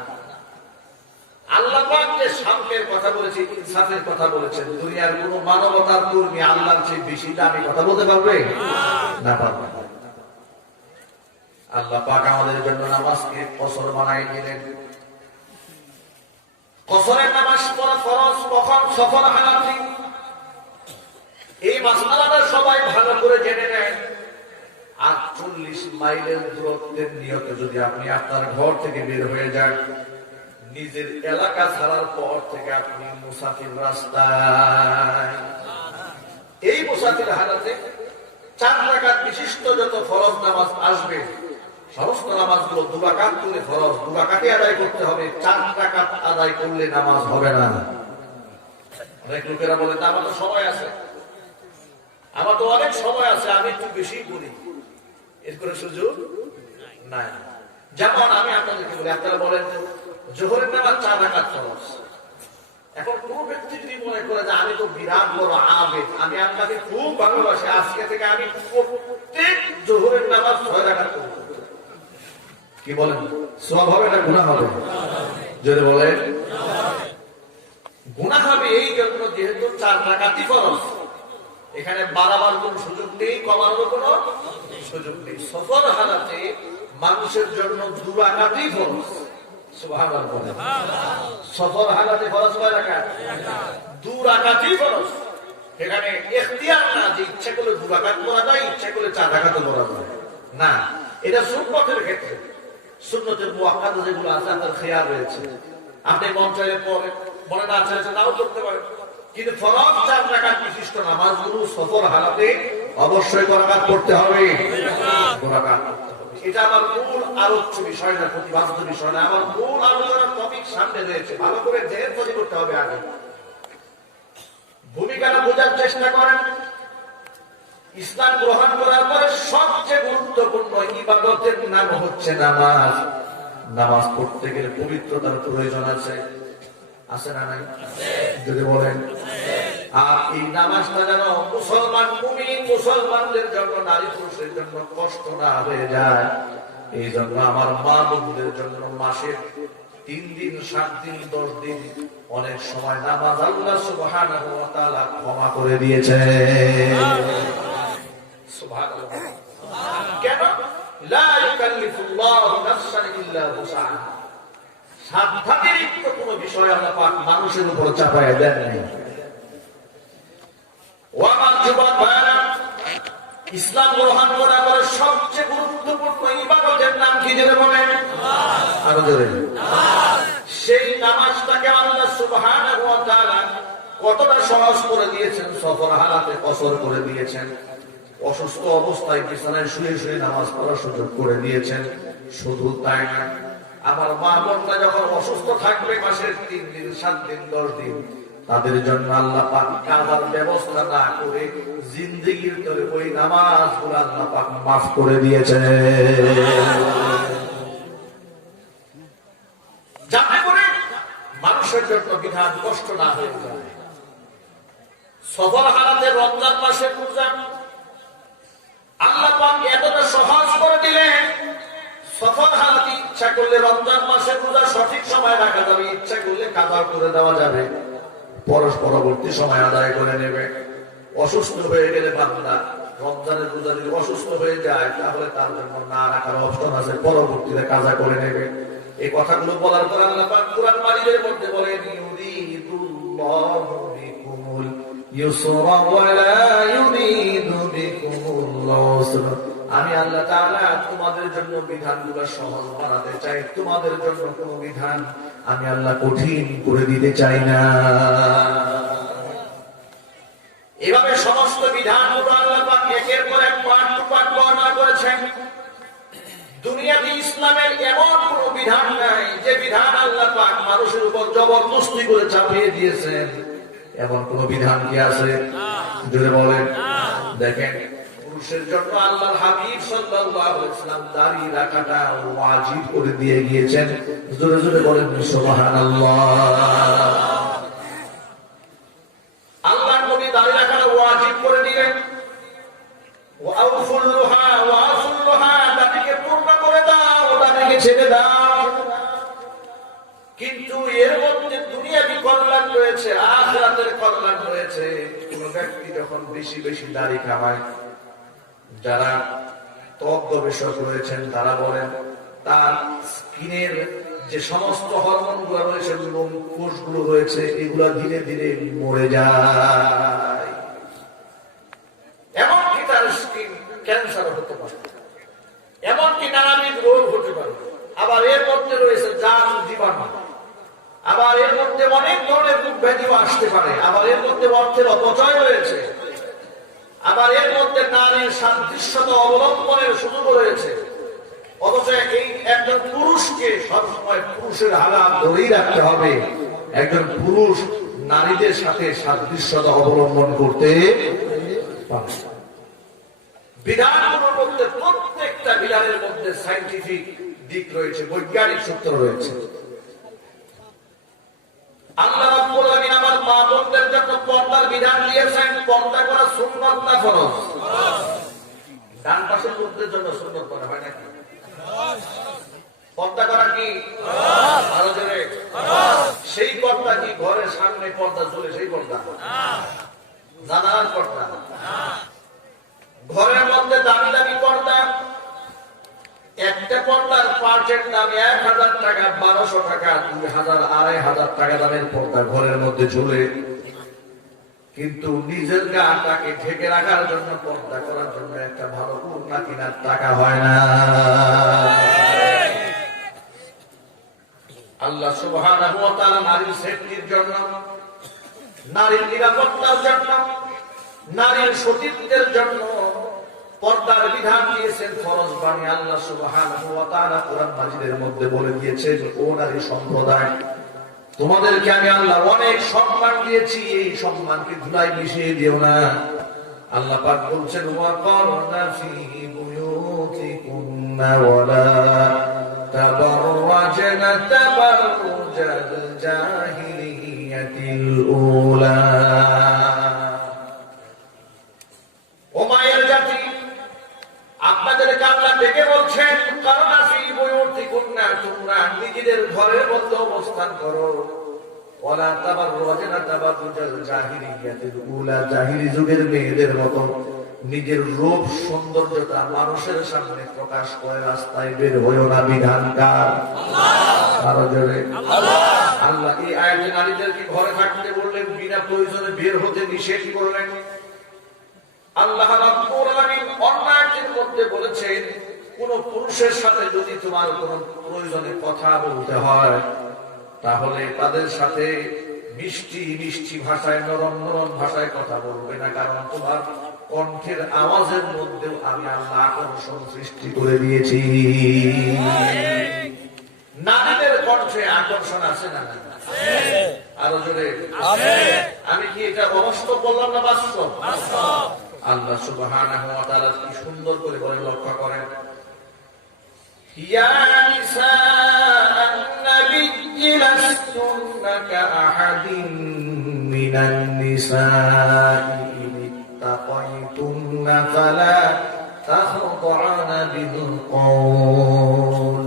আল্লাহ পাক যে শান্তির কথা বলেছে, ইনসাফের কথা বলেছেন, দুনিয়ার কোন মানবতার কর্মী আল্লাহর চেয়ে বেশি দামি কথা বলতে পারবে না, পারবে না। আল্লাহ পাক আমাদের জন্য নামাজকে কসর বানাই দিলেন। কসরের নামাজ পড়া ফরজ কখন? সফর হালাতে। এই মাসআলাটা সবাই ভালো করে জেনে নেন। ৪৮ মাইলের দূরত্বের নিয়তে যদি আপনি আপনার ঘর থেকে বের হয়ে যান, নিজের এলাকা ছাড়ার পর থেকে আপনি মুসাফির রাস্তায়, এই মুসাফির হালাতে 4 রাকাত বিশিষ্ট যত ফরজ নামাজ আসবে, সমস্ত নামাজগুলো 2 রাকাত করে ফরজ, 2 রাকাতই আদায় করতে হবে। 4 রাকাত আদায় করলে নামাজ হবে না। অনেক লোকেরা বলে, আমার তো সময় আছে, আমার তো অনেক সময় আছে, আমি একটু বেশি করি। এর করে সুযোগ নাই। যেমন আমি আপনাদেরকে বলি, আপনারা বলেন জোহরের নামাজ 4 রাকাত ফরজ। এখন কোন ব্যক্তি যদি মনে করে যে আমি তো বিরাট বড় আবেদ, আমি আপনাকে খুব ভালোবাসি, আজকে থেকে আমি প্রত্যেক জোহরের নামাজ 6 রাকাত করব, কি বলেন? সওয়াব হবে না গুনাহ হবে? যদি বলেন গুনাহ হবে, এই জন্য যেহেতু 4 রাকাতই ফরজ, এখানে বাড়াবার কোন সুযোগ নেই, কমানোর কোন সুযোগ নেই। সফর হালাতে মানুষের জন্য 2 রাকাতই ফরজ। সুবহানাল্লাহ। সফর হালাতে ফরজ কয় রাকাত? 2 রাকাতই ফরজ। এখানে ইখতিয়ার না যে ইচ্ছা করলে 2 রাকাত পড়া যায়, ইচ্ছা করলে 4 রাকাত পড়া যায় না। এটা সুন্নতের ক্ষেত্রে, সুন্নতের মুআক্কাদা যেগুলো আছে আপনার খেয়াল রয়েছে, আপনি মন চাইলে পড়ে, মনে না চাইলে নাও করতে পারেন। কিন্তু ফরজ 4 রাকাত বিশিষ্ট নামাজগুলো সফর হালাতে অবশ্যই 2 রাকাত পড়তে হবে। 2 রাকাত পড়তে হবে। এটা আমার মূল আলোচ্য বিষয় না, প্রতিবাদিত বিষয় না। আমার মূল আলোচনার টপিক সামনে রয়েছে, ভালো করে জেহেন তৈরি করতে হবে। আগে ভূমিকাটা বোঝার চেষ্টা করেন। ইসলাম গ্রহণ করার পরে সবচেয়ে গুরুত্বপূর্ণ ইবাদতের নাম হচ্ছে নামাজ। নামাজ পড়তে গেলে পবিত্রতার প্রয়োজন আছে, আছে না নাই? যদি বলেন। আর এই নামাজটা যেন মুসলমান মুমিন মুসলমানদের জন্য, নারী পুরুষের জন্য কষ্ট না হয়ে যায়, এই জন্য আমার মা বোনদের জন্য মাসের 3 দিন, 7 দিন, 10 দিন অনেক সময় নামাজ আল্লাহ সুবহানাহু ওয়া তাআলা ক্ষমা করে দিয়েছে। সুবহানাল্লাহ। কেন? লা ইউকাল্লিফুল্লাহু নাফসান ইল্লা উসআহা। সাধ্যাতিরিক্ত কোন বিষয় আল্লাহ পাক মানুষের উপর চাপায় দেন নাই। ওয়ামান যুবক ভাইরা, ইসলাম গ্রহণ করার পরে সবচেয়ে গুরুত্বপূর্ণ ইবাদতের নাম কি যেটা বলেন? আরো জোরে। সেই নামাজটাকে আল্লাহ সুবহানাহু ওয়া তাআলা কতটা সহজ করে দিয়েছেন, সফর হালাতে কসর করে দিয়েছেন, অসুস্থ অবস্থায় বিছানায় শুয়ে শুয়ে নামাজ পড়ার সুযোগ করে দিয়েছেন। শুধু তাই না, আমার মা বোনরা যখন অসুস্থ থাকবে মাসের 3 দিন, 7 দিন, 10 দিন, তাদের জন্য আল্লাহ পাক কাজার ব্যবস্থা না করে জিন্দেগির তরে ওই নামাজগুলো আল্লাহ পাক মাফ করে দিয়েছেন, যাতে করে মানুষের জন্য বিধান কষ্ট না হয়ে যায়। সফর হালাতে রমজান মাসে পূজা আল্লাহ পাক এতটা সহজ করে দিলেন, সফর হালাতে ইচ্ছা করলে রমজান মাসে পূজা সঠিক সময় রাখা যাবে, ইচ্ছা করলে কাজা করে দেওয়া যাবে, পরবর্তী সময় আদায় করে নেবে। অসুস্থ হয়ে গেলে বান্দা রমজানের রোজা যদি অসুস্থ হয়ে যায়, তাহলে তার জন্য না রাখার অপশন আছে, পরবর্তীতে কাজা করে নেবে। এই কথাগুলো বলার পর আল্লাহ পাক কুরআন মাজিদের মধ্যে বলেন, ইউরিদুল্লাহু বিকুমুল ইউসরা ওয়া লা ইউরিদু বিকুমুল উসরা। আমি আল্লাহ তাআলা তোমাদের জন্য বিধানগুলো সহজ বানাতে চাই, তোমাদের জন্য কোনো বিধান আমি আল্লাহ কঠিন করে দিতে চাই না। এভাবে সমস্ত বিধানগুলো আল্লাহ পাক একের পর এক পাঠ টু পাঠ বর্ণনা করেছেন। দুনিয়া ইসলামের এমন কোন বিধান নাই যে বিধান আল্লাহ পাক মানুষের উপর জবরদস্তি করে চাপিয়ে দিয়েছেন, এমন কোন বিধান কি আছে? জোরে বলেন। দেখেন, পুরুষের জন্য আল্লাহর হাবিব সাল্লাল্লাহু আলাইহি ওয়াসাল্লাম দাড়ি রাখাটা ওয়াজিব করে দিয়ে গিয়েছেন। জোরে জোরে বলেন সুবহানাল্লাহ। আল্লাহর নবী দাড়ি রাখাটা ওয়াজিব করে দিলেন। ওয়াউফুল্লুহা ওয়াফুল্লুহা, দাড়িকে পূর্ণ করে দাও, দাড়িকে ছেড়ে দাও। কিন্তু এর মধ্যে দুনিয়াবি কল্যাণ রয়েছে, আখিরাতের কল্যাণ রয়েছে। কোন ব্যক্তি যখন বেশি বেশি দাড়ি কামায়, যারা ত্বক গবেষক রয়েছেন তারা বলেন তার স্কিনের যে সমস্ত হরমোন গুলো রয়েছে, কোষগুলো রয়েছে, এগুলো ধীরে ধীরে মরে যায়। এমনকি তার স্কিন ক্যান্সার হতে পারে, এমনকি নানাবিধ রোগ হতে পারে। আবার এর মধ্যে রয়েছে জাম জীবাণু, আবার এর মধ্যে অনেক ধরনের রোগ ব্যাধিও আসতে পারে। আবার এর মধ্যে অর্থের অপচয় রয়েছে, আবার এর মধ্যে নারীর সাদৃশ্যতা অবলম্বনের সুযোগ রয়েছে। অথচ এই একজন পুরুষকে সবসময় পুরুষের হালাত ধরেই রাখতে হবে। একজন পুরুষ নারীদের সাথে সাদৃশ্যতা অবলম্বন করতে পারে। বিধানগুলোর মধ্যে প্রত্যেকটা বিধানের মধ্যে সায়েন্টিফিক দিক রয়েছে, বৈজ্ঞানিক সূত্র রয়েছে। আল্লাহ রাব্বুল আলামিন আমার মা বোনদের জন্য পর্দার বিধান দিয়েছেন। পর্দা করা সুন্নাত না ফরজ? ডান পাশের লোকদের জন্য সুন্নাত করা হয় নাকি? পর্দা করা কি আরো জোরে? সেই পর্দা কি ঘরের সামনে পর্দা ঝুলে সেই পর্দা? জানালার পর্দা? ঘরের মধ্যে দামি দামি পর্দা, একটা পর্দার পার্টের দাম 1000 টাকা, 1200 টাকা, 2000, 2500 টাকা দামের পর্দা ঘরের মধ্যে ঝুলে। কিন্তু নিজের গাটাকে ঢেকে রাখার জন্য, পর্দা করার জন্য একটা ভালো ওড়না কেনার টাকা হয় না। আল্লাহ সুবহানাহু ওয়া তাআলা নারীর সেফটির জন্য, নারীর নিরাপত্তার জন্য, নারীর সতীত্বের জন্য পর্দার বিধান দিয়েছেন, ফরজ বাণী। আল্লাহ সুবহানাহু ওয়া তাআলা কোরআন মাজিদের মধ্যে বলে দিয়েছেন, ও নারী সম্প্রদায়, তোমাদেরকে আমি আল্লাহ অনেক সম্মান দিয়েছি, এই সম্মানকে ধুলাই মিশিয়ে দিও না। আল্লাহ পাক বলছেন, ওয়া করনা ফি বুয়ুতিকুন্না ওয়ালা তাবাররাজনা তাবাররুজাল জাহিলিয়াতিল উলা। ও মায়ের জাতি, আপনাদেরকে আল্লাহ ডেকে বলছেন, করনা ফি বুয়ুতিকুন্না, তোমরা নিজেদের ঘরের মধ্যে অবস্থান করো। ওয়ালা তাবাররুজনা তাবাররুজাল জাহিলিয়াতিল উলা, জাহিলি যুগের মেয়েদের মতো নিজের রূপ সৌন্দর্যতা মানুষের সামনে প্রকাশ করে রাস্তায় বের হইও না। বিধানকার আল্লাহ এই আয়াতে নারীদেরকে ঘরে থাকতে বললেন, বিনা প্রয়োজনে বের হতে নিষেধ করলেন। আল্লাহ রাব্বুল আলামিন অন্য আয়াতের মধ্যে বলেছেন, কোন পুরুষের সাথে যদি তোমার কোন প্রয়োজনে কথা বলতে হয়, তাহলে তাদের সাথে মিষ্টি মিষ্টি ভাষায়, নরম নরম ভাষায় কথা বলবে না, কারণ তোমার কণ্ঠের আওয়াজের মধ্যেও আমি আল্লাহ আকর্ষণ সৃষ্টি করে দিয়েছি। নারীদের কণ্ঠে আকর্ষণ আছে না? আরো জোরে। আমি কি এটা অবাস্তব বললাম না বাস্তব? আল্লাহ সুবহানাহু ওয়া তাআলা কি সুন্দর করে বলেন, লক্ষ্য করেন, ইয়া নিসাআন নাবিয়্যি লাস্তুন্না কাআহাদিন মিনান নিসাই ইত্তাকাইতুন্না ফালা তাখদা'না বিল কওল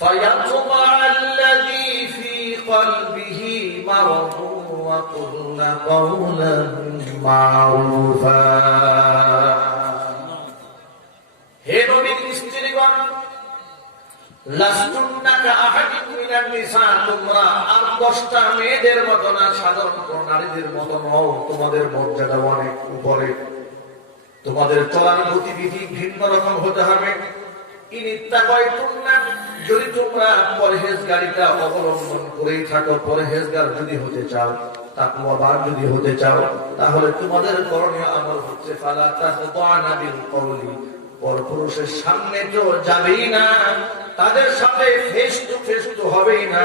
ফায়াতমা আল্লাযী ফী কলবিহি মারাদুন ওয়া কুলনা কাওলান মা'রুফা। হে নবীর স্ত্রীগণ, লাস্তুন্না কাআহাদিন মিনান নিসা, তোমরা আর 10টা মেয়েদের মতো না, সাধারণ নারীদের মতো নও। তোমাদের মর্যাদা অনেক উপরে, তোমাদের চলার গতিবিধি ভিন্ন রকম হতে হবে। ইনিত্তাকাইতুন্না, যদি তোমরা পরহেজগারিতা অবলম্বন করেই থাকো, পরহেজগার যদি হতে চাও, তাকওয়াবান যদি হতে চাও, তাহলে তোমাদের করণীয় আমল হচ্ছে ফালা তাখদা'না বিল কওলি, পরপুরুষের সামনে তো যাবেই না, তাদের সাথে ফেস টু ফেস তো হবেই না।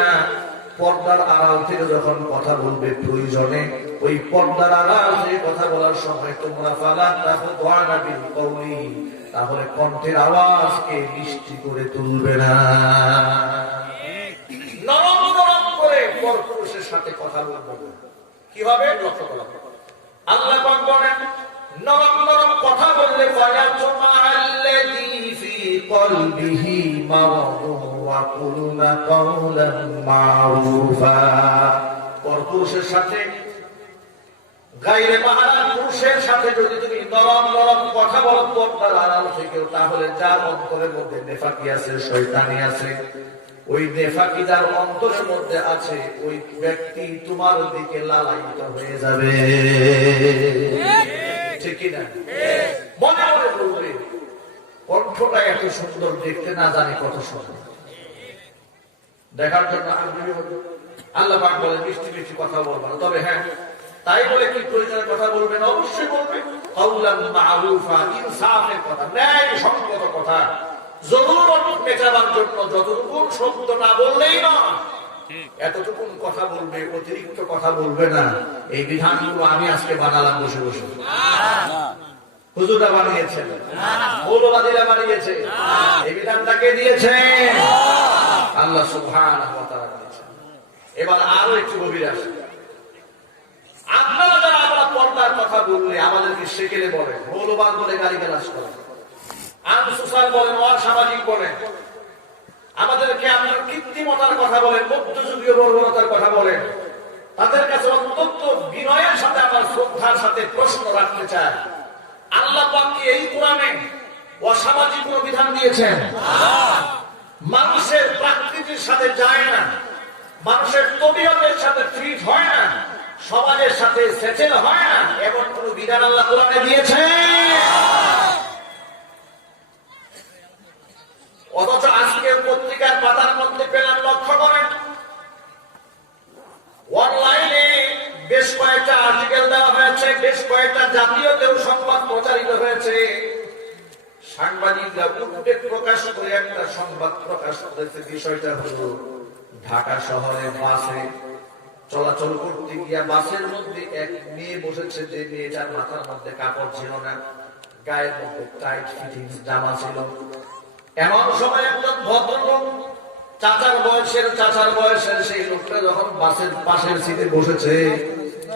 পর্দার আড়াল থেকে যখন কথা বলবে প্রয়োজনে ওই পর্দার আড়াল থেকে কথা বলার সময় তোমরা ফালা তাখওয়ানা বিল কওলি, তাহলে কণ্ঠের আওয়াজকে মিষ্টি করে তুলবে না, নরম নরম করে পরপুরুষের সাথে কথা বলবে। কি হবে? লক্ষ্য করো, আল্লাহ পাক বলেন নরম নরম কথা বললে ফায়াতুমা আল্লাযী ফি কলবিহি মারাদুন ওয়া কুলুনা কাওলান মারুফা। পরপুরুষের সাথে, গায়রে মাহরাম পুরুষের সাথে যদি তুমি নরম নরম কথা বলো পর্দার আড়াল থেকেও, তাহলে যার অন্তরের মধ্যে নেফাকি আছে, শয়তানি আছে, ওই নেফাকি যার অন্তরের মধ্যে আছে ওই ব্যক্তি তোমার দিকে লালায়িত হয়ে যাবে। ঠিক কিনা? মনে মনে বলবে কণ্ঠটা এত সুন্দর, দেখতে না জানি কত সুন্দর, দেখার জন্য আগ্রহী হবে। আল্লাহ পাক বলে মিষ্টি মিষ্টি কথা বলবে না, তবে হ্যাঁ তাই বলে কি প্রয়োজনের কথা বলবেন? অবশ্যই বলবেন। কাওলান মারুফা, ইনসাফের কথা, ন্যায় সঙ্গত কথা, জরুরত মেটাবার জন্য যতটুকু শব্দ না বললেই না, এতটুকু কথা বলবে, অতিরিক্ত কথা বলবে না। এই বিধানগুলো আমি আজকে বানালাম বসে বসে? হুজুররা বানিয়েছেন, মৌলবাদীরা বানিয়েছে। এই বিধানটাকে দিয়েছে আল্লাহ সুবহানাহু ওয়া তাআলা দিয়েছেন। এবার আরো একটু গভীরে আসেন। আপনারা যারা আমরা পর্দার কথা বললে আমাদেরকে সেকেলে বলেন, মৌলবাদ বলে গালিগালাজ করেন, আনসোশাল বলেন, অসামাজিক বলেন, আমাদেরকে আপনার কৃত্রিমতার কথা বলেন, মধ্যযুগীয় বর্বরতার কথা বলেন, তাদের কাছে অত্যন্ত বিনয়ের সাথে আমার শ্রদ্ধার সাথে প্রশ্ন রাখতে চায়, আল্লাহ পাক কি এই কোরআনে অসামাজিক কোন বিধান দিয়েছেন? মানুষের প্রকৃতির সাথে যায় না, মানুষের তবিয়তের সাথে ফিট হয় না, সমাজের সাথে সেটেল হয় না, এমন কোন বিধান আল্লাহ কোরআনে দিয়েছে? অথচ আজকে পত্রিকার পাতার মধ্যে পেলাম, লক্ষ্য করেন, অনলাইনে বেশ কয়েকটা আর্টিকেল দেওয়া হয়েছে, বেশ কয়েকটা জাতীয়তেও সংবাদ প্রচারিত হয়েছে। সাংবাদিকরা উদ্বেগ প্রকাশ করে একটা সংবাদ প্রকাশ করেছে। বিষয়টা হলো ঢাকা শহরে বাসে চলাচল করতে গিয়া বাসের মধ্যে এক মেয়ে বসেছে, যে মেয়েটার মাথার মধ্যে কাপড় ছিল না, গায়ের মধ্যে টাইট ফিটিংস জামা ছিল। এমন সময় একজন ভদ্রলোক, চাচার বয়সের সেই লোকটা যখন বাসের পাশের সিটে বসেছে,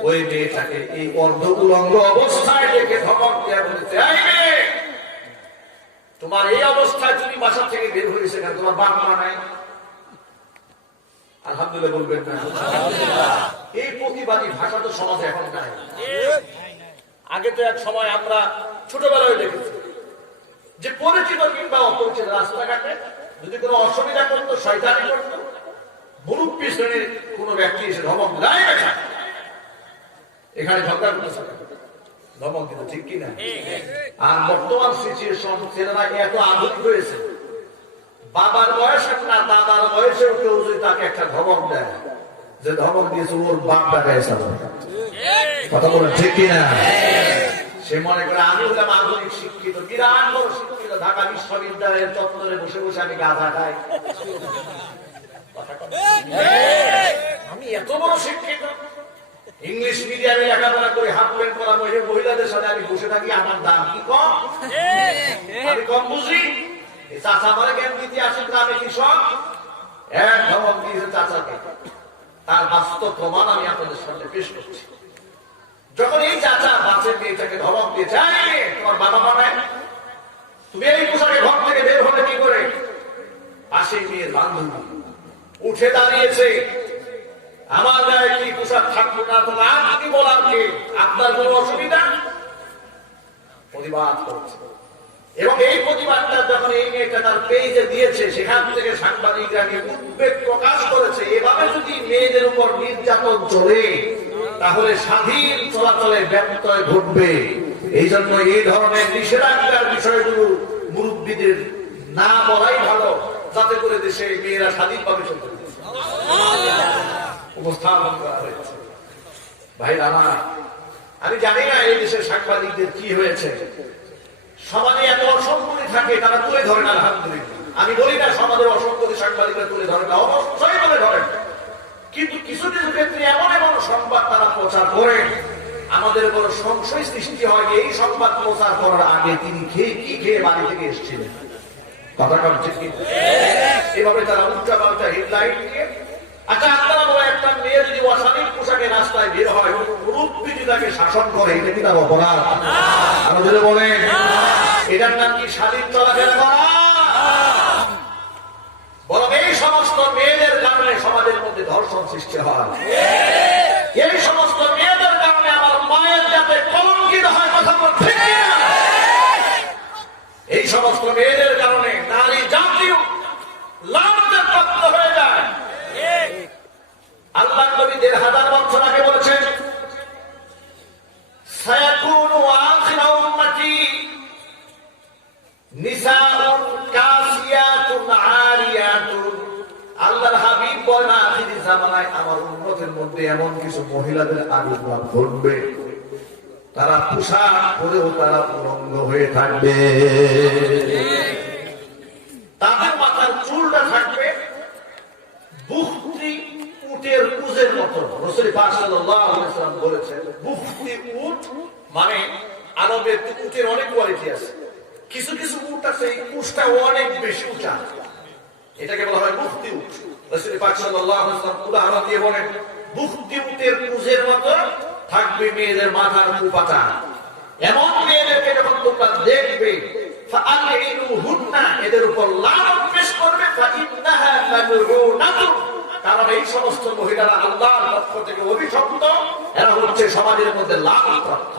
ওই মেয়েটাকে এই অর্ধ উলঙ্গ অবস্থায় দেখে ধমক দিয়ে বলেছে, এই মেয়ে, তোমার এই অবস্থায় তুমি বাসা থেকে বের হয়েছে কেন? তোমার বাপ মা নাই? আলহামদুলিল্লাহ বলবেন না? এই প্রতিবাদী ভাষা তো সমাজে এখন নাই। আগে তো এক সময় আমরা ছোটবেলায় দেখেছি যে পরিচিত কিংবা অপরিচিত রাস্তাঘাটে যদি কোনো অসুবিধা করতো, শয়তানি করতো, মুরব্বী শ্রেণীর কোন ব্যক্তি এসে ধমক দেয়, এখানে ঝগড়া করতেছে, ধমক দিত, ঠিক কিনা? আর বর্তমান সিচুয়েশন, ছেলেরা এত আধুনিক হয়েছে, বাবার বয়সে না দাদার বয়সে কেউ যদি তাকে একটা ধমক দেয়, যে ধমক দিয়েছে ওর বাপ টাকায় কথা বলে, ঠিক কিনা? সে মনে করে আমি হলাম আধুনিক শিক্ষিত, বিরাট বড় শিক্ষিত, ঢাকা বিশ্ববিদ্যালয়ের চত্বরে বসে বসে আমি গাঁজা খাই, আমি এত বড় শিক্ষিত, ইংলিশ মিডিয়ামে লেখাপড়া করে হাফ প্যান্ট পরা মহিলাদের সাথে আমি বসে থাকি, আমার দাম কি কম? আমি কম বুঝি? চাচা আমার জ্ঞান দিতে আসেন, আমি কৃষক, এক ধমক দিয়েছে চাচাকে। তার বাস্তব প্রমাণ আমি আপনাদের সামনে পেশ করছি। যখন এই চাচা বাচ্চার মেয়েটাকে ধমক দিয়েছে, তোমার বাবা মা নাই, তুমি এই পোশাকে ঘর থেকে বের হলে কি করে? পাশে মেয়ের বান্ধবী উঠে দাঁড়িয়েছে, আমার গায়ে কি পোশাক থাকলো না, তোমার আপনি বলার কে? আপনার কোন অসুবিধা? প্রতিবাদ করছে। এবং এই প্রতিবাদটা যখন এই মেয়েটা তার পেজে দিয়েছে, সেখান থেকে সাংবাদিকরা উদ্বেগ প্রকাশ করেছে, এভাবে যদি মেয়েদের উপর নির্যাতন চলে তাহলে স্বাধীন চলাচলে ব্যত্যয় ঘটবে। এই জন্য এই ধরনের নিষেধাজ্ঞার বিষয়গুলো মুরব্বীদের না বলাই ভালো, যাতে করে দেশে মেয়েরা স্বাধীনভাবে চলতে উপস্থাপন করা হয়েছে। ভাই রানা, আমি জানি না এই দেশের সাংবাদিকদের কি হয়েছে, সমাজে এত অসঙ্গতি থাকে, তারা তুলে ধরেন আলহামদুলিল্লাহ। আমি বলি না সমাজের অসঙ্গতি সাংবাদিকরা তুলে ধরেন না, অবশ্যই তুলে ধরেন, কিন্তু কিছু কিছু ক্ষেত্রে এমন এমন সংবাদ তারা প্রচার করেন, আমাদের বড় সংশয় সৃষ্টি হয় যে এই সংবাদ প্রচার করার আগে তিনি কি খেয়ে বাড়ি থেকে এসেছিলেন। কথাটা হচ্ছে কি এভাবে তারা উল্টা পাল্টা হেডলাইন দিয়ে। আচ্ছা, আপনারা বলে একটা মেয়ে যদি অশালীন পোশাকে রাস্তায় বের হয়, মুরব্বি যদি তাকে শাসন করে, এটা কি তার অপরাধ? আমাদের বলেন এটার নাম কি স্বাধীন চলাফেরা করা? বরং এই সমস্ত মেয়েদের কারণে সমাজের মধ্যে ধর্ষণ সৃষ্টি হয়, এই সমস্ত মেয়েদের কারণে আমার মায়ের যাতে কলঙ্কিত হয়, কথা বলতে এই সমস্ত মেয়েদের কারণে নারী জাতীয় লাঞ্ছনার প্রাপ্ত হয়ে যায়। আল্লাহ নবী ১৫০০ বছর আগে বলেছেন, সায়াকুনু আখিরা উম্মতি নিসাউন কাসিয়াতুন আরিয়াতুন। আল্লাহর হাবিব বলেন আখিরি জামানায় আমার উম্মতের মধ্যে এমন কিছু মহিলাদের আবির্ভাব ঘটবে, তারা পোশাক পরেও তারা উলঙ্গ হয়ে থাকবে, তাদের মাথার চুলটা থাকবে বুখতি উটের কুজের মতো। রাসূল পাক সাল্লাল্লাহু আলাইহি ওয়াসাল্লাম বলেছেন, বুখতি উট মানে আরবের উটের অনেক কোয়ালিটি আছে, কিছু কিছু উট আছে এই কুজটা অনেক বেশি উঁচা, এটাকে বলা হয় বুখতি উট। রাসূল পাক সাল্লাল্লাহু আলাইহি ওয়াসাল্লাম উদাহরণ দিয়ে বলেন, বুখতি উটের কুজের মতো থাকবে মেয়েদের মাথার কুপাটা। এমন মেয়েদেরকে যখন তোমরা দেখবে, এদের উপর লানত পেশ করবে, কারণ এই সমস্ত মহিলারা আল্লাহর পক্ষ থেকে অভিশপ্ত, এরা হচ্ছে সমাজের মধ্যে লানতপ্রাপ্ত।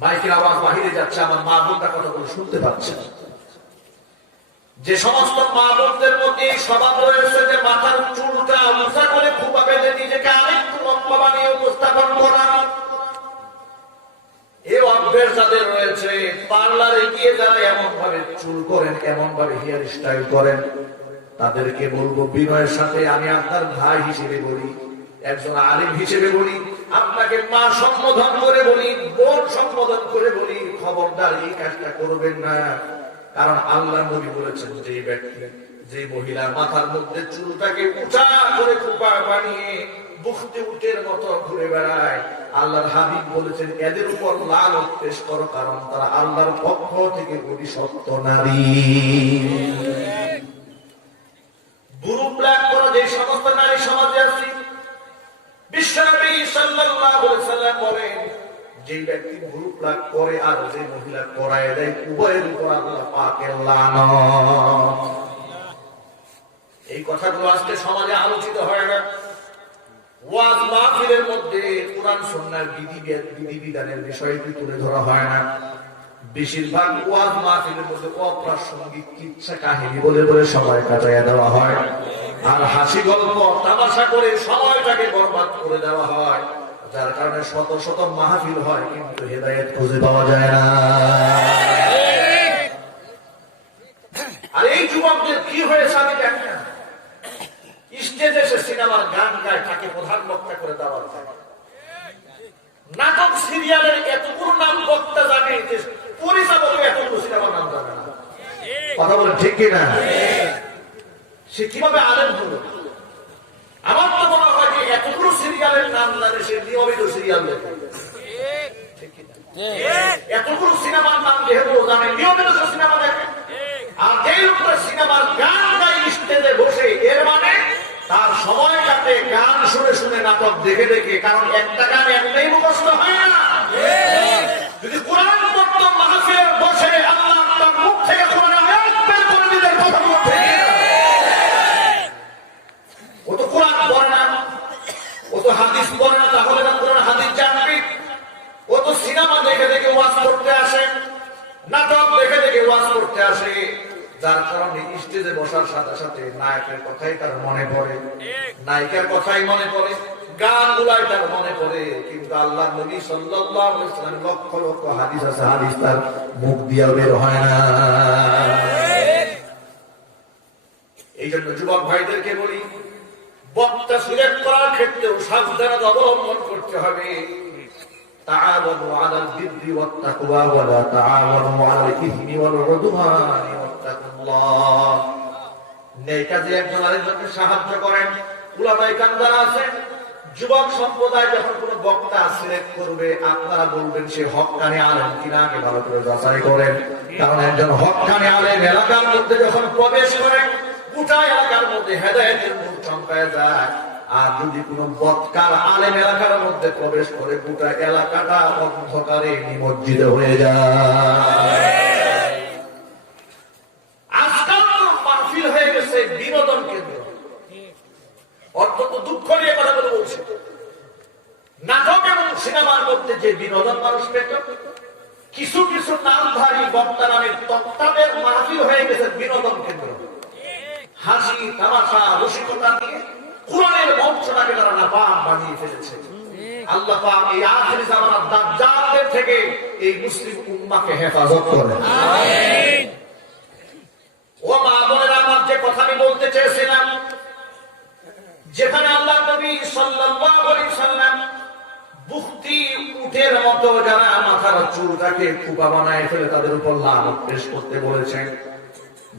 মাইকের আওয়াজ বাহিরে যাচ্ছে, আমার মা বোনরা কথাগুলো শুনতে পাচ্ছে। যে সমস্ত মা বোনদের মধ্যে স্বভাব রয়েছে যে মাথার চুলটা উঁচা করে খুবা বেঁধে নিজেকে আরেকটু লম্বা বানিয়ে উপস্থাপন করা, এই অভ্যেস যাদের রয়েছে, পার্লারে গিয়ে যারা এমন ভাবে চুল করেন, এমন ভাবে হেয়ার স্টাইল করেন, তাদেরকে বলবো বিনয়ের সাথে, আমি আপনার ভাই হিসেবে বলি, একজন আলিম হিসেবে বলি, আপনাকে মা সম্বোধন করে বলি, বোন সম্বোধন করে বলি, খবরদার এই কাজটা করবেন না। কারণ আল্লাহ নবী বলেছেন, যে ব্যক্তি, যে মহিলার মাথার মধ্যে চুলটাকে উঁচা করে খোপা বানিয়ে বুখতি উটের মতো ঘুরে বেড়ায়, আল্লাহর হাবিব বলেছেন এদের উপর লানত পেশ করো, কারণ তারা আল্লাহর পক্ষ থেকে অভিশপ্ত নারী। বুরু ব্ল্যাক করা যে সমস্ত নারী সমাজে আছে, বিশ্বনবী সাল্লাল্লাহু আলাইহি সাল্লাম বলেন, যে ব্যক্তি বুরু ব্ল্যাক করে আর যে মহিলা করায় দেয়, উভয়ের উপর আল্লাহ পাকের লানত। এই কথাগুলো আজকে সমাজে আলোচিত হয় না, ওয়াজ মাহফিলের মধ্যে কোরআন সুন্নাহর বিধিবিধানের বিষয়টি তুলে ধরা হয় না। বেশিরভাগ ওয়াজ মাহফিলের মধ্যে অপ্রাসঙ্গিক কিচ্ছা কাহিনী বলে বলে সময় কাটাইয়া দেওয়া হয়, আর হাসি গল্প তামাশা করে সময়টাকে বরবাদ করে দেওয়া হয়, যার কারণে শত শত মাহফিল হয় কিন্তু হেদায়েত খুঁজে পাওয়া যায় না। আর এই যুবকদের কি হয়েছে আমি জানি না, স্টেজে এসে সিনেমার গান গায়, তাকে প্রধান বক্তা করে দেওয়া হয়। নাটক সিরিয়ালের এতগুলো নাম বক্তা জানে, যে পরিচালক এতগুলো সিনেমার নাম জানে না। কথা বলে ঠিক কিনা? সে কিভাবে আলেম হলো? আমার তো মনে হয় যে এতগুলো সিরিয়ালের নাম জানে, সে নিয়মিত সিরিয়াল দেখে। এতগুলো সিনেমার নাম যেহেতু জানে, নিয়মিত সিনেমা দেখে। আর যেই লোকটা সিনেমার গান গায় স্টেজে বসে, এর মানে তার সময় কাটে গান শুনে শুনে, নাটক দেখে দেখে। কারণ একটা গান একটাই মুখস্থ হয় না। যদি কোরআন পড়তো মাহফিলে বসে, আল্লাহ তার মুখ থেকে কোরআন আয়াত বের করে দিতেন, কথা বলতে। ও তো কোরআন পড়ে না, ও তো হাদিস পড়ে না, তাহলে না কোরআন হাদিস জানবে। ও তো সিনেমা দেখে দেখে ওয়াজ করতে আসে, নাটক দেখে দেখে ওয়াজ করতে আসে, যার কারণে স্টেজে বসার সাথে সাথে নায়কের কথাই তার মনে পড়ে, নায়িকার কথাই মনে পড়ে, গান গুলাই তার মনে পড়ে। কিন্তু আল্লাহ নবী সাল্লাল্লাহু আলাইহি ওয়াসাল্লাম লক্ষ লক্ষ হাদিস আছে, হাদিস তার মুখ দিয়া বের হয় না। এই জন্য যুবক ভাইদেরকে বলি, বক্তা সিলেক্ট করার ক্ষেত্রেও সাবধানতা অবলম্বন করতে হবে। تعاونوا على البر والتقوى ولا تعاونوا على الإثم والعدوان واتقوا الله নেক কাজে একজন আরেকজনকে সাহায্য করেন উলামায়ে কেরাম যারা আছেন যুবক সম্প্রদায় যখন কোনো বক্তা সিলেক্ট করবে আপনারা বলবেন সে হক্কানি আলেম কিনা আগে ভালো করে যাচাই করেন কারণ একজন হক্কানি আলেম এলাকার মধ্যে যখন প্রবেশ করেন গোটা এলাকার মধ্যে হেদায়েতের নূর চমকায় যায় আর যদি কোনো বদকার আলেম এলাকার মধ্যে প্রবেশ করে গোটা এলাকাটা অন্ধকারে নিমজ্জিত হয়ে যায়। আজকাল তো মাহফিল হয়ে গেছে বিনোদন কেন্দ্র, অত্যন্ত দুঃখ নিয়ে কথা বলে বলছে। নাটক এবং সিনেমার মধ্যে যে বিনোদন মানুষ পেত, কিছু কিছু নামধারী বক্তা নামের তক্তাদের মাহফিল হয়ে গেছে বিনোদন কেন্দ্র। হাসি তামাশা রসিকতা দিয়ে কোরআনের মঞ্চটাকে তারা নাপাক বানিয়ে ফেলেছে। আল্লাহ পাক এই আখির জামানার দাজ্জালদের থেকে এই মুসলিম উম্মাহকে হেফাজত করেন। আমিন। ও মা বোনেরা, আমার যে কথা আমি বলতে চেয়েছিলাম, যেখানে আল্লাহ নবী সাল্লাল্লাহু আলাইহি সাল্লাম বুখতি উটের মতো যারা মাথার চুলটাকে খোপা বানায় ফেলে তাদের উপর লানত পেশ করতে বলেছেন,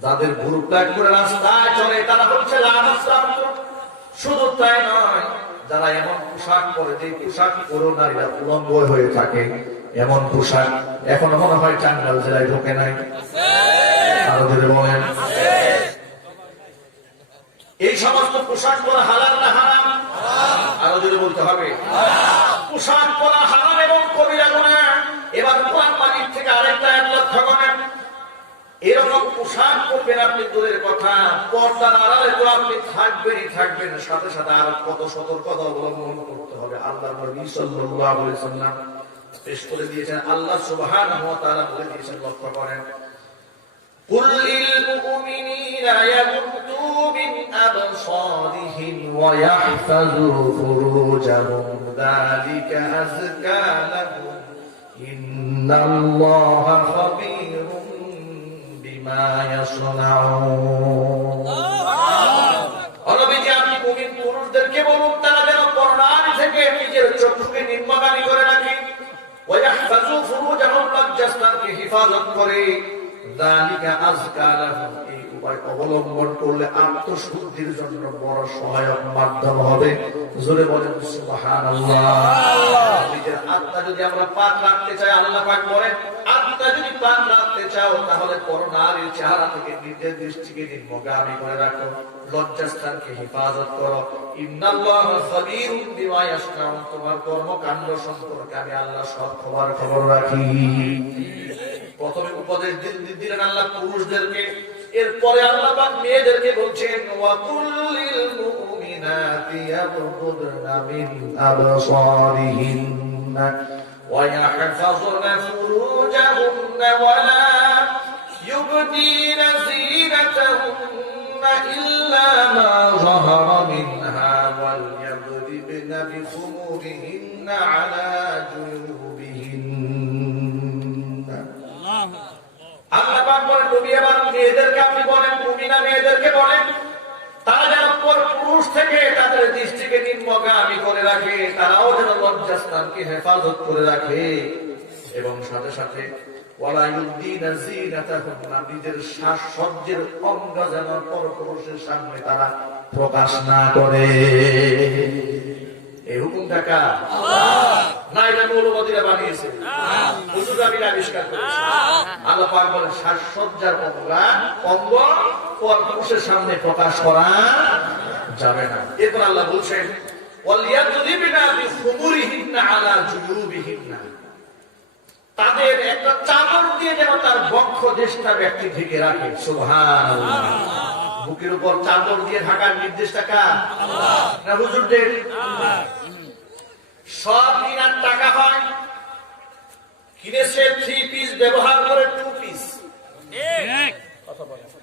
যাদের ভুরু প্লাগ করে রাস্তায় চলে তারা হচ্ছে লানতপ্রাপ্ত। শুধু তাই নয়, যারা এমন পোশাক পরে যে পোশাক পরে নারীরা উলঙ্গ হয়ে থাকে, এমন পোশাক এখনো মনে হয় টাঙ্গাইল জেলায় ঢোকে নাই। আরো ধরে বলেন, এই সমস্ত পোশাক পরা হালাল না হারাম? আরো ধরে বলতে হবে, পোশাক পরা হারাম এবং কবিরা গুনাহ। এবার কোরআন মাজিদ থেকে আরেকটা আয়াত লক্ষ্য করেন, এরকম পোশাক পরবেন আপনি দূরের কথা, পর্দার আড়ালে তো আপনি থাকবেন, সাথে সাথে আর কত সতর্কতা অবলম্বন করতে হবে। আল্লাহর নবী সাল্লাল্লাহু আলাইহি ওয়াসাল্লাম পেশ করে দিয়েছেন, আল্লাহ সুবহানাহু ওয়া তাআলা বলে দিয়েছেন, লক্ষ্য করেন, কুল লিল মুমিনিনা ইয়াগুদ্দু মিন আবসারিহিম ওয়া ইয়াহফাযু ফুরুজাহুম যালিকা আযকা লাহুম ইন্নাল্লাহা খাবীরুম বিমা ইয়াসনাউন। আপনি মুমিন পুরুষদেরকে বলুন তারা যেন পর্দানি থেকে নিজের চক্ষুকে নিম্নগামী করে রাখে, ওয়া ইয়াহফাযু ফুরুজাহুম লজ্জাস্থানকে হিফাজত করে, যালিকা আযকা লাহুম, এই উপায় অবলম্বন করলে আত্মশুদ্ধির জন্য বড় সহায়ক মাধ্যম হবে। জোরে বলেন সুবহানাল্লাহ। নিজের আত্মা যদি আমরা পাক রাখতে চাই, আল্লাহ পাক বলেন, আত্মা যদি পাক রাখতে চাও তাহলে পরনারীর চেহারা থেকে নিজের দৃষ্টিকে নিম্নগামী করে রাখো, লজ্জাস্থানকে হেফাজত করো। ইন্নাল্লাহা খাবীরুম বিমা ইয়াসনাউন, তোমার কর্মকাণ্ড সম্পর্কে আমি আল্লাহ সব খবর রাখি। প্রথমে উপদেশ দিলেন আল্লাহ পুরুষদেরকে, এরপরে আল্লাহ পাক মেয়েদেরকে বলছেন, ওয়া কুল্লিল মুমিনাতি ইয়াগুদুনা মিন আবসারিহিন্না ওয়া ইয়াহফাযুনা ফুরুজাহুন্না ওয়া লা ইউবদিনা যিনাতাহুন্না ইল্লা মা যাহারা মিনহা ওয়াল ইয়াদরিবনা বিখুমুরিহিন্না আলা জুয়ুবিহিন্না। আল্লাহ পাক বলেন, নবী এবার মেয়েদেরকে আপনি বলেন, মুমিনা মেয়েদেরকে বলেন, তারা যেন পুরুষ থেকে তাদের দৃষ্টিকে নিম্নগামী করে রাখে, তারাও যেন লজ্জাস্থানকে হেফাজত করে রাখে, এবং সাথে সাথে ওয়ালা ইউবদিনা যিনাতাহুন্না, নিজের সাজসজ্জার অঙ্গ যেন পরপুরুষের সামনে তারা প্রকাশ না করে। এই হুকুমটা কার? আল্লাহ না, এটা মৌলবাদীরা বানিয়েছে, হুজুররা আবিষ্কার করেছে। আল্লাহ পাক বলেন, সাজসজ্জার অঙ্গ পরপুরুষের সামনে প্রকাশ করা যাবে না। এরপর আল্লাহ বলছেন, ওয়ালিয়াযরিবনা বিখুমুরিহিন্না আলা জুয়ুবিহিন্না, তাদের একটা চাদর দিয়ে যেন তার বক্ষ দেশটা ব্যক্তি ঢেকে রাখে। সুবহানাল্লাহ। বুকের উপর চাদর দিয়ে ঢাকার নির্দেশটা কার? আল্লাহ না হুজুরদের? আল্লাহ। সব কিনার টাকা হয়, কিনেছে 3 পিস ব্যবহার করে 2 পিস, ঠিক কথা বলে, ঠিক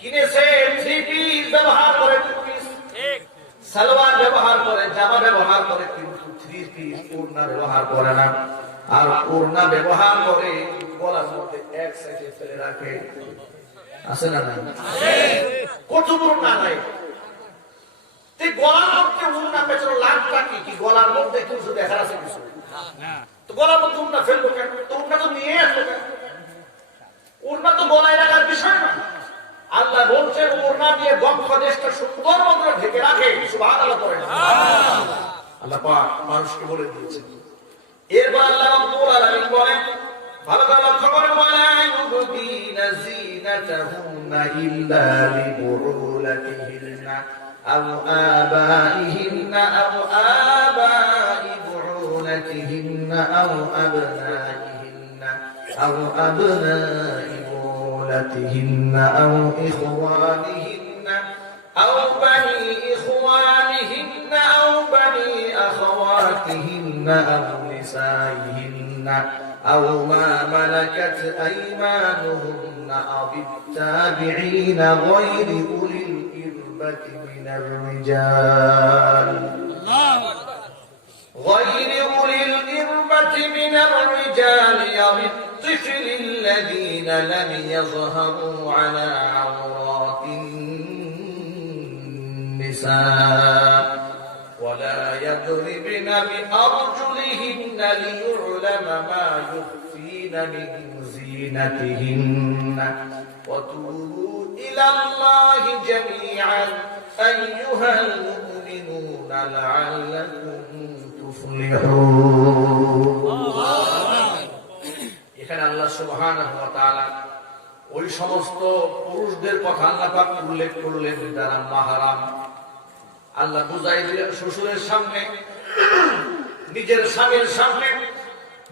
কিনেছে 3 পিস ব্যবহার করে 2 পিস, ঠিক সালোয়ার ব্যবহার করে, জামা ব্যবহার করে, কিন্তু 3 পিস ওড়না ব্যবহার করে না। আর ওড়না ব্যবহার করে গলার মধ্যে এক সাইডে ফেলে রাখে, আছে না? না, কত বড় না নাই। গলার মধ্যে ওড়না পেছনে লাভটা কি? গলার মধ্যে কিছু দেখার আছে কিছু? তো গলার মধ্যে উড়না ফেলবো কেন? তো উড়না তো নিয়ে আসবো কেন? উড়না তো গলায় রাখার বিষয় না। আল্লাহ বলছেন ওড়না দিয়ে বক্ষ দেশটা সুন্দর মতো ঢেকে রাখে। সুবহানাল্লাহ পড়েন। আল্লাহ পাক মানুষকে বলে দিয়েছেন। এরপর আল্লাহ রাব্বুল আলামিন বলেন, ভালো করে লক্ষ্য করেন, ওয়ালা ইউবদিনা যিনাতাহুন্না ইল্লা লিবুউলাতিহিন্না আও আবাইহিন্না আও আবাই বুউলাতিহিন্না আও আবনাইহিন্না আও আবনাই بُعُولَتِهِنَّ أَوْ إِخْوَانِهِنَّ أَوْ بَنِي إِخْوَانِهِنَّ أَوْ بَنِي أَخَوَاتِهِنَّ أَوْ نِسَائِهِنَّ أَوْ مَا مَلَكَتْ أَيْمَانُهُنَّ أَوِ التَّابِعِينَ غَيْرِ أُولِي الْإِرْبَةِ مِنَ الرِّجَالِ أو الطفل الذين لم يظهروا على عورات النساء ولا يضربن بأرجلهن ليعلم ما يخفين من زينتهن وتوبوا إلى الله جميعا أيها المؤمنون لعلكم تفلحون. এখানে আল্লাহ সুবহানাহু ওয়া তাআলা ওই সমস্ত পুরুষদের কথা আল্লাহ পাক উল্লেখ করলেন যারা মাহরাম। আল্লাহ বুঝাই দিলেন শ্বশুরের সামনে, নিজের স্বামীর সামনে,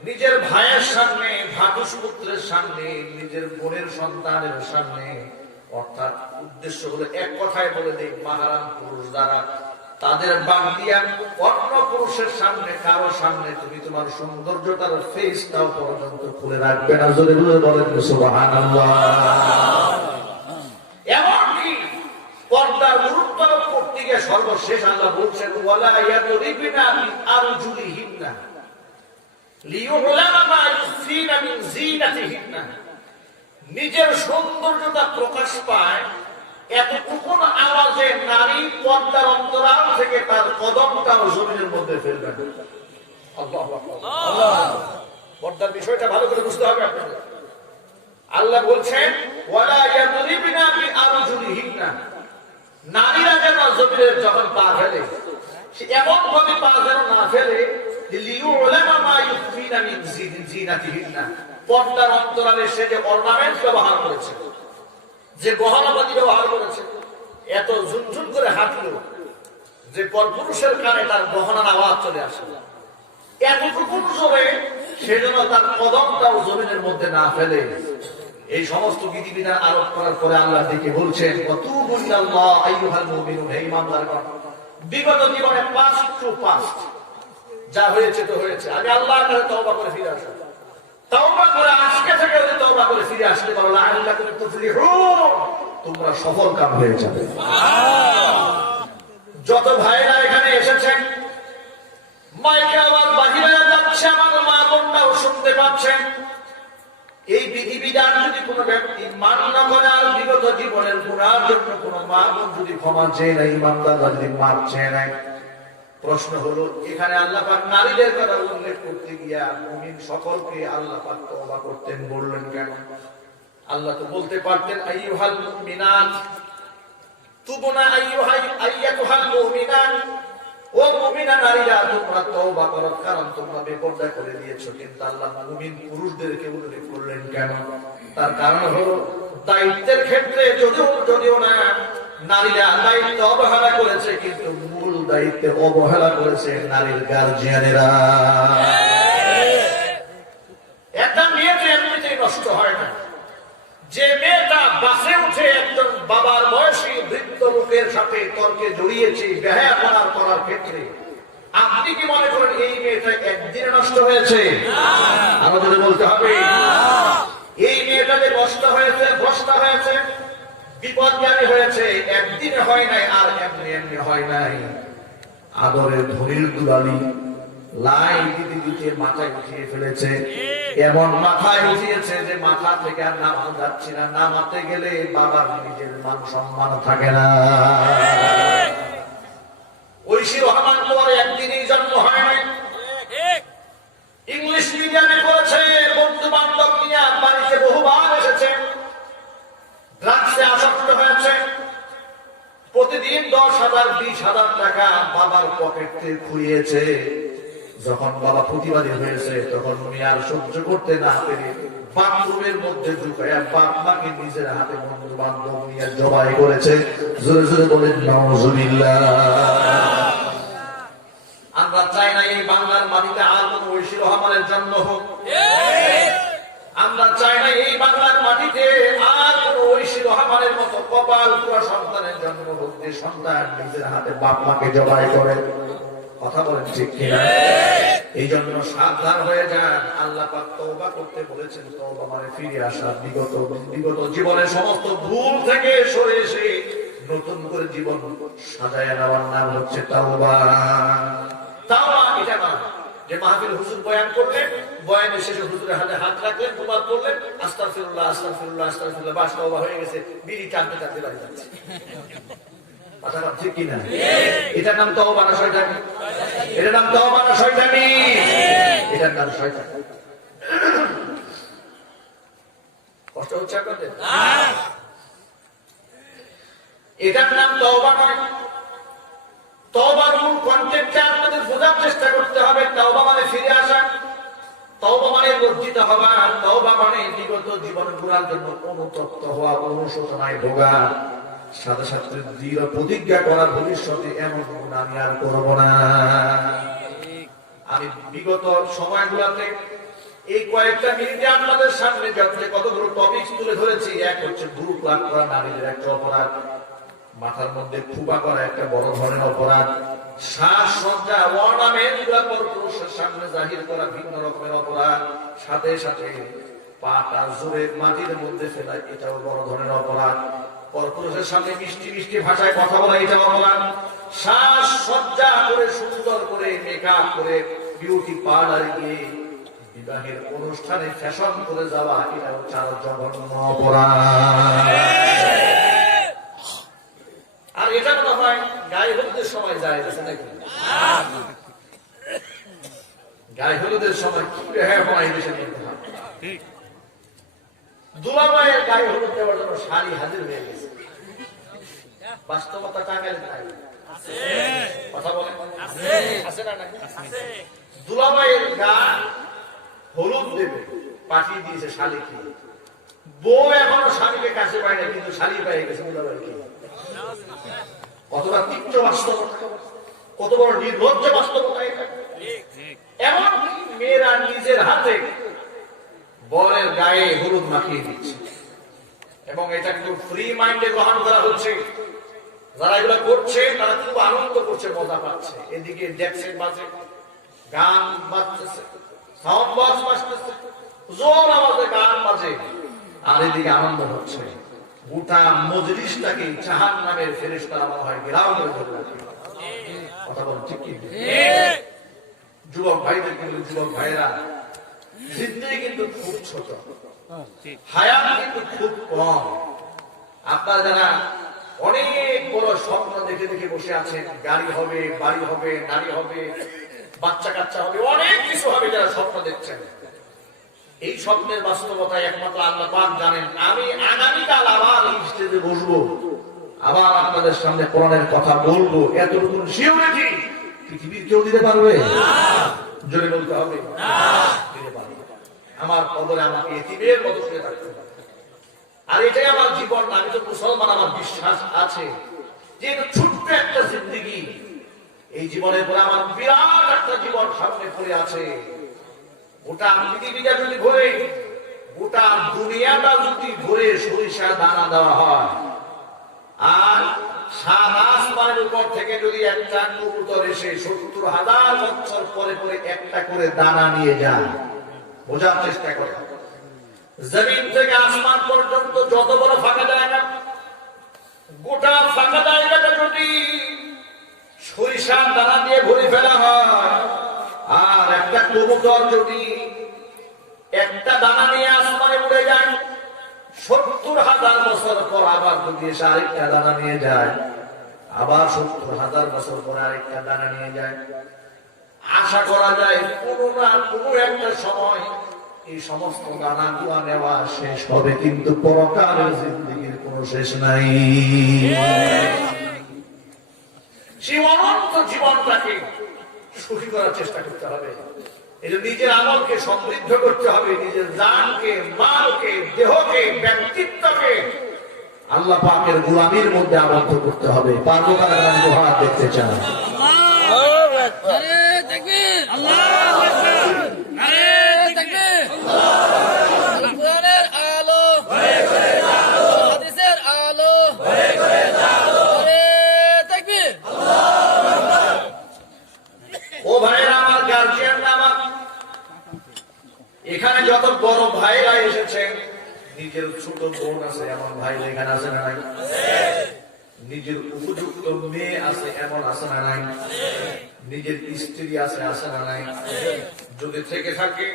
নিজের ভাইয়ের সামনে, ভ্রাতুষ্পুত্রের সামনে, নিজের বোনের সন্তানের সামনে। অর্থাৎ উদ্দেশ্য হলো এক কথায় বলে দেই, মাহরাম পুরুষ যারা, তাদের বাদ দিয়া অন্য পুরুষের সামনে, কারো সামনে তুমি তোমার সৌন্দর্যতার ফেসটাও পর্যন্ত খুলে রাখবে না। জোরে জোরে বলেন সুবহানাল্লাহ। এমনকি পর্দার গুরুত্ব করতে গিয়ে সর্বশেষ আল্লাহ বলছেন, ওয়ালা ইয়াদরিবিনা বিআরজুলিহিন্না লিয়ুলামা মা ইউখফিনা মিন যিনাতিহিন্না। নিজের সৌন্দর্যতা প্রকাশ পায় এতটুকু আওয়াজে নারী পর্দার অন্তরাল থেকে তার কদমটাও জমিনের মধ্যে ফেলবেন। আল্লাহু আকবার। পর্দার বিষয়টা ভালো করে বুঝতে হবে আপনাদের। আল্লাহ বলছেন, ওয়ালা ইয়াদরিবিনা বিআরজুলিহিন্না, নারীরা যেন জমিনের যখন পা ফেলে সে এমন ভাবে পা যেন না ফেলে লিয়ুলামা মা ইউখফিনা মিন যিনাতিহিন্না, পর্দার অন্তরালে সে যে অর্নামেন্ট ব্যবহার করেছে, যে গহনাবাদী ব্যবহার করেছে, এত ঝুনঝুন করে হাঁটলো যে পরপুরুষের কানে তার গহনার আওয়াজ চলে আসে, এতটুকু জোরে সেজন্য তার কদমটাও জমিনের মধ্যে না ফেলে। এই সমস্ত বিধিবিধান আরোপ করার পরে আল্লাহ দেখে বলছেন, ওয়াতুবু ইলাল্লাহ আইয়ুহাল মুমিনুন, হে ঈমানদারগণ, বিগত জীবনে পাস্ট টু পাস্ট যা হয়েছে তো হয়েছে, আমি আল্লাহর কাছে তওবা করে ফিরে আসব। তওবা করে আজকে থেকে যদি তওবা করে ফিরে আসতে পারো, লাআল্লাকুম তুফলিহুন, তোমরা সফল কাম হয়ে যাবে। যত ভাইরা এখানে এসেছেন, মাইকে আওয়াজ বাহিরে যাচ্ছে, আমার মা বোনরাও শুনতে পাচ্ছেন। এই বিধিবিধান যদি কোনো ব্যক্তি মান্য করে আর বিগত জীবনের গুনার জন্য কোনো মা বোন যদি ক্ষমা চেয়ে নেয়, ইমানদাররা যদি মাপ চেয়ে নেয়, প্রশ্ন হলো এখানে আল্লাহ পাক নারীদের কথা উল্লেখ করতে গিয়া মুমিন সকলকে আল্লাহ পাক তওবা করতেন বললেন কেন? আল্লাহ তো বলতে পারতেন, আইয়ুহাল মুমিনাত তুবনা আইয়াতুহাল মুমিনাত, ও মুমিনা নারীরা তোমরা তওবা করো, কারণ তোমরা বেপরদা করে দিয়েছো। কিন্তু আল্লাহ মুমিন পুরুষদেরকে উল্লেখ করলেন কেন? তার কারণ হলো দায়িত্বের ক্ষেত্রে যদিও না নারীরা দায়িত্ব অবহেলা করেছে, কিন্তু মূল দায়িত্বে অবহেলা করেছে নারীর গার্জিয়ানেরা। একটা মেয়ে তো এমনিতেই নষ্ট হয় না। যে মেয়েটা বাসে উঠে একজন বাবার বয়সী বৃদ্ধ লোকের সাথে তর্কে জড়িয়েছে বেহায়া করার ক্ষেত্রে, আপনি কি মনে করেন এই মেয়েটা একদিনে নষ্ট হয়েছে? আমাদের বলতে হবে, এই মেয়েটা যে নষ্ট হয়েছে, ভ্রষ্টা হয়েছে, বিপদগামী হয়েছে, একদিনে হয় নাই, আর এমনি এমনি হয় নাই। আদরের ধনির দুলালি লাই দিতে দিতে মাথায় উঠিয়ে ফেলেছে, এমন মাথায় উঠিয়েছে যে মাথা থেকে আর নামানো যাচ্ছে না। নামাতে গেলে বাবার নিজের মান সম্মান থাকে না। ঐশী রহমান তো আর একদিনই জন্ম হয় নাই, 10,000 20,000 টাকা বাবার পকেট থেকে খুইয়েছে। যখন বাবা প্রতিবাদী হয়েছে তখন উনি আর সহ্য করতে না পেরে বাথরুমের মধ্যে ঢুকাইয়া বাপ মাকে নিজের হাতে বন্ধু বান্ধব নিয়ে জবাই করেছে। জোরে জোরে বলেন নাউজুবিল্লাহ। আমরা চাই না এই বাংলার মাটিতে আর কোন ঐশী রহমানের জন্ম হোক। আমরা চাই না এই বাংলার মাটিতে আর কোন ঐশী রহমানের মতো কপাল পুরা সন্তানের জন্ম হোক, যে সন্তান নিজের হাতে বাপ মাকে জবাই করে। কথা বলেন ঠিক কিনা? এই জন্য সাবধান হয়ে যান। আল্লাহ পাক তওবা করতে বলেছেন, তওবা মানে ফিরে আসা, বিগত জীবনের সমস্ত ভুল থেকে সরে এসে নতুন করে জীবন সাজায় নেওয়ার নাম হচ্ছে তাওবা। তাওবা এটা না যে মাহফিল হুজুর বয়ান করলেন, বয়ানের শেষে হুজুরের হাতে হাত রাখলেন, দুবার করলেন আস্তাগফিরুল্লাহ আস্তাগফিরুল্লাহ আস্তাগফিরুল্লাহ, বাস তওবা হয়ে গেছে, বিড়ি টানতে টানতে বাড়ি যাচ্ছে। কথা ঠিক কিনা? এটার নাম তওবা না শয়তানি? এটার নাম তওবা না শয়তানি? এটার নাম শয়তানি। কষ্ট হচ্ছে আপনাদের? এটার নাম তওবা নয়। তওবার মূল কনসেপ্টটা আপনাদের বোঝার চেষ্টা করতে হবে। তওবা মানে ফিরে আসা, তওবা মানে লজ্জিত হওয়া, তওবা মানে বিগত জীবন গুলোর জন্য অনুতপ্ত হওয়া, অনুশোচনায় ভোগা, সাথে সাথে দৃঢ় প্রতিজ্ঞা করা ভবিষ্যতে এমন গুণ আমি আর করব না। আমি বিগত সময়গুলোতে এই কয়েকটা মিনিটে আপনাদের সামনে যাচ্ছে কতগুলো টপিক তুলে ধরেছি। এক হচ্ছে গ্রুপ লাভ করা নারীদের একটা অপরাধ, মাথার মধ্যে খুবা করা একটা বড় ধরনের অপরাধ, শ্বাসসজ্জা অর্নামেন্ট গুলা পুরুষের সামনে জাহির করা ভিন্ন রকমের অপরাধ, সাথে সাথে পাটা জোরে মাটির মধ্যে ফেলা এটাও বড় ধরনের অপরাধ, পরপুরুষের সামনে মিষ্টি মিষ্টি ভাষায় কথা বলা এটাও অপরাধ, শ্বাসসজ্জা করে সুন্দর করে মেকআপ করে বিউটি পার্লারে গিয়ে বিবাহের অনুষ্ঠানে ফ্যাশন করে যাওয়া এটাও চার জঘন্য অপরাধ। আর এটা মনে হয় গায়ে হলুদের সময় যায় নাকি? গায়ে হলুদের সময় কি হ্যাঁ হয় এই দেশের মধ্যে দুলাভাইয়ের গায়ে হলুদ দেওয়ার জন্য শাড়ি হাজির হয়ে গেছে। বাস্তবতা টাঙ্গাইলে নাই? কথা বলেন আছে না? দুলাভাইয়ের গা হলুদ দেবে পাঠিয়ে দিয়েছে শালিকে। বউ এখনো স্বামীকে কাছে পায় না, কিন্তু শালি পেয়ে গেছে দুলাভাইকে। কতটা তীব্র বাস্তবতা, কত বড় নির্লজ্জ বাস্তবতা এটা। এমনকি মেয়েরা নিজের হাতে বরের গায়ে হলুদ মাখিয়ে দিচ্ছে এবং এটা কিন্তু ফ্রি মাইন্ডে গ্রহণ করা হচ্ছে। যারা এগুলো করছে তারা খুব আনন্দ করছে, মজা পাচ্ছে। এদিকে ডেক্সের বাজে, গান বাজতেছে, সাউন্ড বক্স বাজতেছে, জোর আওয়াজে গান বাজে, আর এদিকে আনন্দ হচ্ছে। গোটা মজলিসটাকে জাহান্নামের ফেরেশতারা বলা হয় ঘেরাও করে ধরে রাখে। কথা বল ঠিক কি? যুবক ভাইদের কিন্তু, যুবক ভাইরা জিন্দেগি কিন্তু খুব ছোট, হায়াত কিন্তু খুব কম। আপনারা যারা অনেক বড় স্বপ্ন দেখে দেখে বসে আছেন, গাড়ি হবে, বাড়ি হবে, নারী হবে, বাচ্চা কাচ্চা হবে, অনেক কিছু হবে, যারা স্বপ্ন দেখছেন, এই স্বপ্নের বাস্তবতায় একমাত্র আল্লাহ পাক জানেন। আমি আগামীকাল আবার এই স্টেজে বসবো, আবার আপনাদের সামনে কোরআনের কথা বলবো, এতটুকু সিউরিটি পৃথিবীর কেউ দিতে পারবে? জোরে বলতে হবে দিতে পারবে। আমার কবরে আমাকে এতিমের মতো শুয়ে থাকতে হবে। আর এটাই আমার জীবন। আমি তো মুসলমান, আমার বিশ্বাস আছে যে এটা ছোট্ট একটা জিন্দেগি, এই জীবনের পরে আমার বিরাট একটা জীবন সামনে পড়ে আছে। গোটা পৃথিবীটা যদি ঘুরে, গোটা দুনিয়াটা যদি ঘুরে সরিষা দানা দেওয়া হয়, আর সাত আসমানের উপর থেকে যদি একটা কবুতর এসে ৭০,০০০ বছর পরে পরে একটা করে দানা নিয়ে যায়, বোঝার চেষ্টা করে। জমিন থেকে আসমান পর্যন্ত যত বড় ফাঁকা জায়গা, গোটা ফাঁকা জায়গাটা যদি সরিষার দানা দিয়ে ভরে ফেলা হয়, আর একটা কবুতর যদি একটা দানা নিয়ে আসমানে উড়ে যায়, ৭০,০০০ বছর পর আবার যদি এসে আরেকটা দানা নিয়ে যায়, আবার ৭০,০০০ বছর পর আরেকটা দানা নিয়ে যায়, আশা করা যায় কোনো না কোনো একটা সময় এই সমস্ত দানাগুলো নেওয়া শেষ হবে, কিন্তু পরকালের জিন্দেগির কোনো শেষ নাই। সেই অনন্ত জীবনটাকে সুখী করার চেষ্টা করতে হবে। এই নিজের আমলকে সমৃদ্ধ করতে হবে, নিজের জানকে, মালকে, দেহকে, ব্যক্তিত্বকে আল্লাহ পাকের গোলামির মধ্যে আবদ্ধ করতে হবে। পারবো কারা হাত দেখতে চান? ও ভাইরা আমার, গার্জিয়ান আমার, এখানে যত বড় ভাইরা এসেছেন, নিজের ছোট বোন আছে এমন ভাই এখানে আছে না নাই? নিজের উপযুক্ত মেয়ে আছে এমন আছে না নাই? নিজের স্ত্রী আছে আছে না নাই? যদি থেকে থাকে,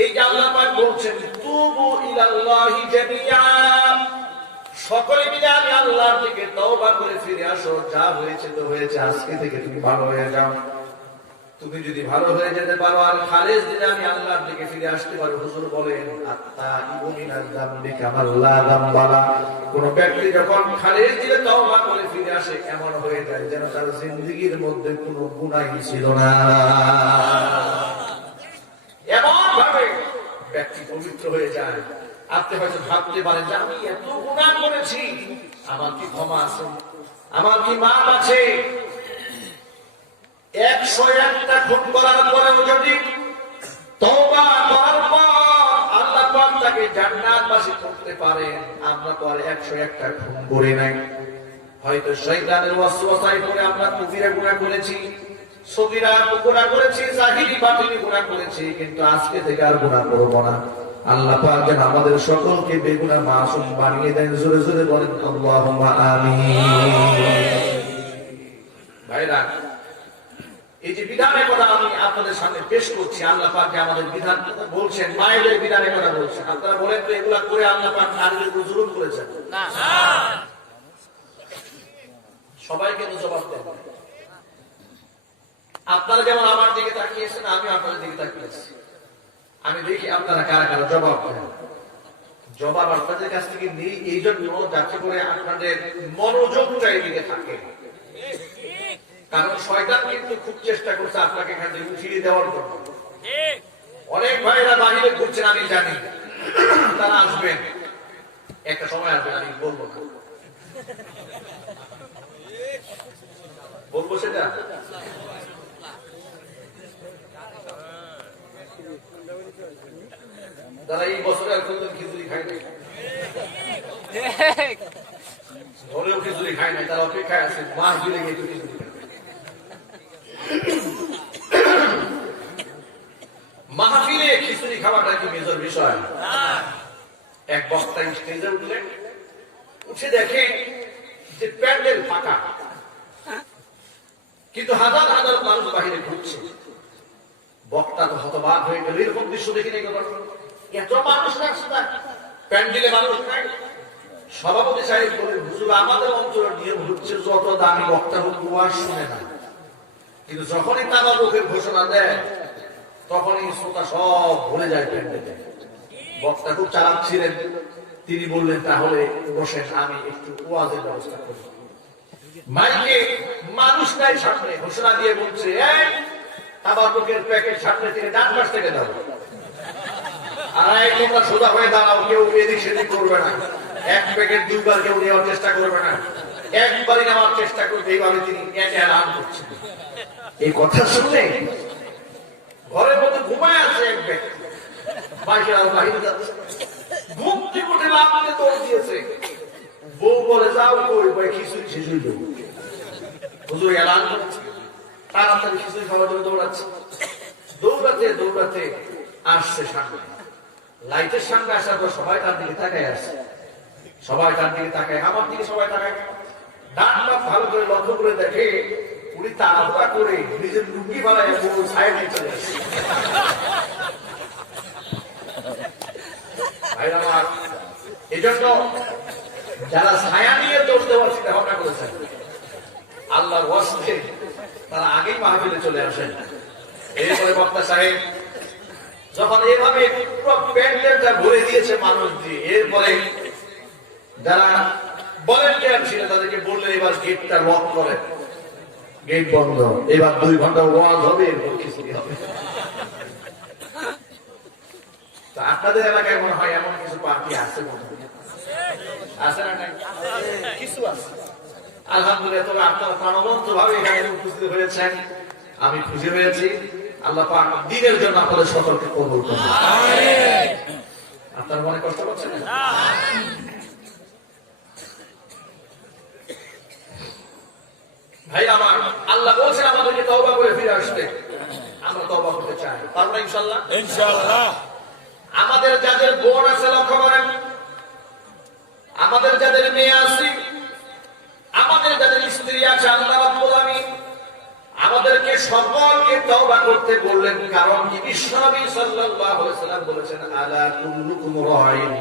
এই যে আল্লাহ পাক বলছেন তুবু ইলাল্লাহি জামিআ, সকলে মিলে আমি আল্লাহর দিকে তওবা করে ফিরে আসো। যা হয়েছে তো হয়েছে, আজকে থেকে তুমি ভালো হয়ে যাও। তুমি যদি ভালো হয়ে যেতে পারো আর খালেজ দিনে আমি আল্লাহর দিকে ফিরে আসতে পারো, হুজুর বলেন আত্তাইবু মিনাল যামবি কামান লা যামবালা, কোন ব্যক্তি যখন খালেজ দিলে তওবা করে ফিরে আসে, এমন হয়ে যায় যেন তার জিন্দেগীর মধ্যে কোনো গুনাহ ছিল না। এমন ভাবে ব্যক্তি পবিত্র হয়ে যায়। আপনি হয়তো ভাবতে পারেন যে আমি এত গুনাহ করেছি, আমার কি ক্ষমা আছে? আমার কি মাপ আছে? 101টা খুন করার পরেও যদি তওবা করার পর আল্লাহ পাক তাকে জান্নাতবাসী করতে পারেন, আমরা তো আর 101টা খুন করি নাই। হয়তো শয়তানের ওয়াসওয়াসায় পড়ে আমরা কবিরা গুনাহ করেছি, সগীরা গুনাহ করেছি, জাহিরি বাতিনি গুনাহ করেছি, কিন্তু আজকে থেকে আর গুনাহ করব না। আল্লাহ পাক যেন আমাদের সকলকে বেগুনাহ মাসুম বানিয়ে দেন। জোরে জোরে বলেন আল্লাহুম্মা আমিন। ভাইরা, এই যে বিধানের কথা আমি আপনাদের সামনে পেশ করছি, আল্লাহ পাক যে আমাদের বিধান বলছেন, মায়েদের বিধানের কথা বলছেন, আপনারা বলেন তো এগুলা করে আল্লাহ পাক নারীদের উপর জুলুম করেছেন না? সবাইকে তো জবাব দেন। আপনারা যেমন আমার দিকে তাকিয়েছেন, আমি আপনাদের দিকে তাকিয়েছি। আমি দেখি আপনারা কারা কারা জবাব দেন। জবাব আপনাদের কাছ থেকে নেই এই জন্য, যাতে করে আপনাদের মনোযোগটা এদিকে থাকে। কারণ শয়তান কিন্তু খুব চেষ্টা করছে আপনাকে এখান থেকে উঠিয়ে দেওয়ার জন্য। অনেক ভাইরা বাহিরে ঘুরছেন, আমি জানি, তারা আসবেন, একটা সময় আসবেন, আমি বলবো না, বলবো সেটা। তারা এই বছরে আর কোনদিন খিচুড়ি খায় নাই, ঘরেও খিচুড়ি খায় নাই, তারা অপেক্ষায় আছে মাস দিলে গিয়ে খিচুড়ি খায়। মাহফিলে খিচুড়ি খাওয়াটা কি মেজর বিষয়? এক বক্তা স্টেজে উঠলেন, উঠে দেখে যে প্যান্ডেল ফাঁকা, কিন্তু হাজার হাজার মানুষ বাহিরে ঘুরছে। বক্তা তো হতবাক হয়ে গেল, এরকম দৃশ্য দেখি নাই, এত মানুষ রাস্তা, প্যান্ডেলে মানুষ নাই। সভাপতি সাহেব বলেন, হুজুর আমাদের অঞ্চলের নিয়ম হচ্ছে যত দামি বক্তা হোক ওয়াজ শুনে না, কিন্তু যখনই তাবারুকের ঘোষণা দেয় তখনই শ্রোতা সব ভুলে যায় প্যান্ডেলে। বক্তা খুব চালাক ছিলেন, তিনি বললেন তাহলে বসেন, আমি একটু ওয়াজের ব্যবস্থা করি। মাইকে মানুষ নাই সামনে, ঘোষণা দিয়ে বলছে, এই তাবারুকের প্যাকেট সামনে থেকে ডান পাশ থেকে দাও, আর তোমরা সোজা হয়ে দাঁড়াও, কেউ এদিক সেদিক করবে না, এক প্যাকেট দুইবার কেউ নেওয়ার চেষ্টা করবে না, একবারই নেওয়ার চেষ্টা করবে। এইভাবে তিনি এলান করছেন। এই কথা শুনে ঘরের মধ্যে ঘুমায় আছে এক ব্যক্তি, বাহিরে যাচ্ছে, ঘুম থেকে উঠে লাভ দিয়ে দৌড় দিয়েছে। বউ বলে, যাও কই? ভাই খিচুড়ি শেষ হইল। হুজুর এলান করছে, তাড়াতাড়ি খিচুড়ি খাওয়ার জন্য দৌড়াচ্ছে। দৌড়াতে দৌড়াতে আসছে সামনে, লাইটের সামনে আসার পর সবাই তার দিকে তাকায় আসছে, সবাই তার দিকে তাকায়, আমার দিকে সবাই তাকায়। ডান বাম ভালো করে লক্ষ্য করে দেখে উনি তাড়াহুড়া করে নিজের লুঙ্গি বানায় ছায়া দিয়ে চলে আসে। এই জন্য যারা ছায়া নিয়ে দৌড় দেওয়ার চিন্তা ভাবনা করেছেন, আল্লাহর ওয়াস্তে তারা আগেই মাহফিলে চলে আসেন। এরপরে বক্তা সাহেব যখন এভাবে পুরো প্যান্ডেলটা ভরে দিয়েছে মানুষ দিয়ে, এরপরে যারা ভলেন্টিয়ার ছিল তাদেরকে বললেন এবার গেটটা লক করেন। গেট বন্ধ, এবার 2 ঘন্টা ওয়াজ হবে, এরপর খিচুড়ি হবে। তো আপনাদের এলাকায় মনে হয় এমন কিছু পার্টি আছে, আছে না? কিছু আছে আলহামদুলিল্লাহ। তবে আপনারা প্রাণবন্ত ভাবে এখানে উপস্থিত হয়েছেন, আমি খুশি হয়েছি। আল্লাহ পাক দ্বীনের জন্য আপনাদের সকলকে কবুল করুন। আপনার মনে কষ্ট পাচ্ছেন না? ভাই আমার, আল্লাহ বলছেন আমাদেরকে তওবা করে ফিরে আসতে। আমরা তওবা করতে চাই, পারব না ইনশাআল্লাহ? ইনশাআল্লাহ। আমাদের যাদের বোন আছে লক্ষ্য করেন, আমাদের যাদের মেয়ে আছে, আমাদের যাদের স্ত্রী আছে, আল্লাহ রাব্বুল আলামিন আমাদেরকে সকলকে তওবা করতে বললেন। কারণ কি? বিশ্বনবী সাল্লাল্লাহু আলাইহি ওয়াসাল্লাম বলেছেন, আলা কুল্লুকুম রাঈন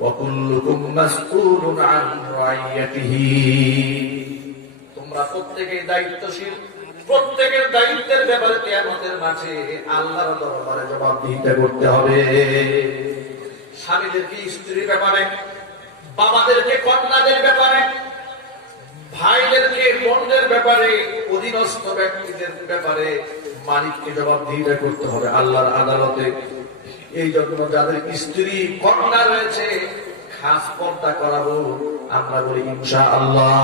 ওয়া কুল্লুকুম মাসউলুন আন রাইয়াতিহি। তোমরা প্রত্যেকেই দায়িত্বশীল, প্রত্যেকের দায়িত্বের ব্যাপারে কিয়ামতের মাঠে আল্লাহর দরবারে জবাবদিহিতা করতে হবে। স্বামীদেরকে স্ত্রীর ব্যাপারে, বাবাদেরকে কন্যাদের ব্যাপারে, ভাইদেরকে বোনদের ব্যাপারে, অধীনস্থ ব্যক্তিদের ব্যাপারে মালিককে জবাবদিহিতা করতে হবে আল্লাহর আদালতে। এই জন্য যাদের স্ত্রী কন্যা রয়েছে খাস পর্দা করাবো, আমরা বলি ইনশাআল্লাহ।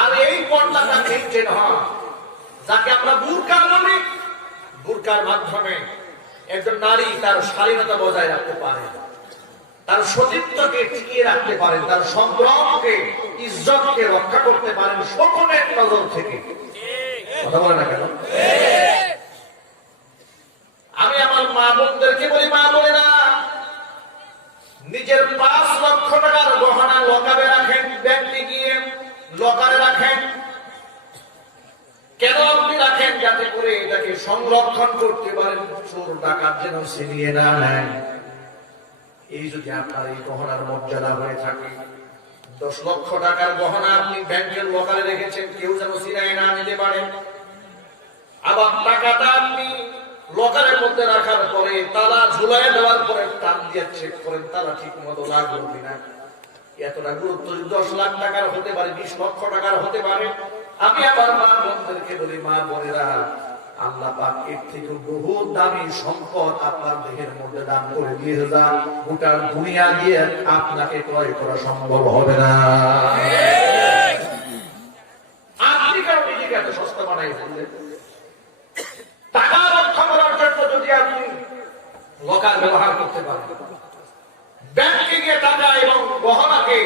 আর এই পর্দাটা ঠিক যে নয়, যাকে আমরা বুরকা বলি, বুরকার মাধ্যমে একজন নারী তার স্বাধীনতা বজায় রাখতে পারে, তার সতীত্বকে টিকিয়ে রাখতে পারেন, তার সম্ভ্রমকে, ইজ্জতকে রক্ষা করতে পারেন সকলের নজর থেকে। কথা বলে না কেন? আমি আমার মা বোনদেরকে বলি, মা বোনেরা, নিজের 5 লক্ষ টাকার গহনা লকারে রাখেন, ব্যাংকে গিয়ে লকারে রাখেন। কেন আপনি রাখেন? যাতে করে এটাকে সংরক্ষণ করতে পারেন, চোর ডাকাত যেন ছিনিয়ে না নেয়। এই যদি আপনার এই গহনার মর্যাদা হয়ে থাকে, 10 লক্ষ টাকার গহনা আপনি ব্যাংকের লকারে রেখেছেন, কেউ যেন ছিনিয়ে না নিতে পারে। আবার টাকাটা আপনি লকারের মধ্যে রাখার পরে তালা ঝুলাই দেওয়ার পরে টান দিয়ে চেক করেন তালা ঠিক মতো লাগলো কিনা। এতটা গুরুত্ব 10 লাখ টাকার হতে পারে, 20 লক্ষ টাকার হতে পারে। আমি আবার মা বোনদেরকে বলি, মা বোনেরা, আল্লাহ পাক এর থেকে বহু দামি সম্পদ আপনার দেহের মধ্যে দান করে দিয়ে যান। গোটা দুনিয়া দিয়ে আপনাকে ক্রয় করা সম্ভব হবে না। আপনি কেন নিজেকে এত সস্তা বানাই ফেললেন? টাকা রক্ষা করার জন্য যদি আপনি লকার ব্যবহার করতে পারেন, ব্যাংকে গিয়ে টাকা এবং গহনাকে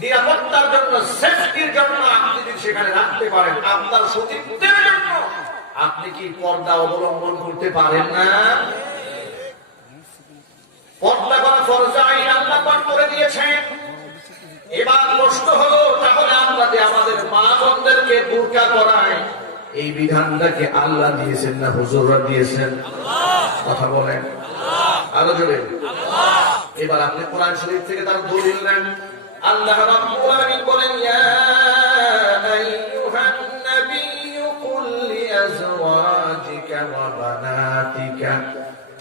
নিরাপত্তার জন্য, সেফটির জন্য আপনি যদি সেখানে রাখতে পারেন, আপনার সতীত্বের জন্য আপনি কি পর্দা অবলম্বন করতে পারেন না? পর্দা করা ফরজ আইন আল্লাহ পাক করে দিয়েছেন। এবার প্রশ্ন হলো, তাহলে আমরা যে আমাদের মা বোনদেরকে বুরকা করাই, এই বিধানটাকে আল্লাহ দিয়েছেন না হুজুররা দিয়েছেন? কথা বলেন আরো জোরে। এবার আপনি কোরআন শরীফ থেকে তার দলিল নেন। আল্লাহ রাব্বুল আলামিন বলেন, ইয়া আইয়ুহান নাবিয়্যু কুল লিআজওয়াজিকা ওয়া বানাতিকা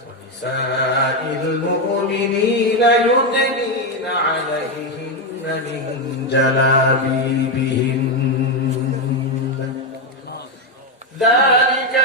ওয়া নিসাইল মুমিনিনা ইউদনিনা আলাইহিন্না মিন জালাবিবিহিন, ذلك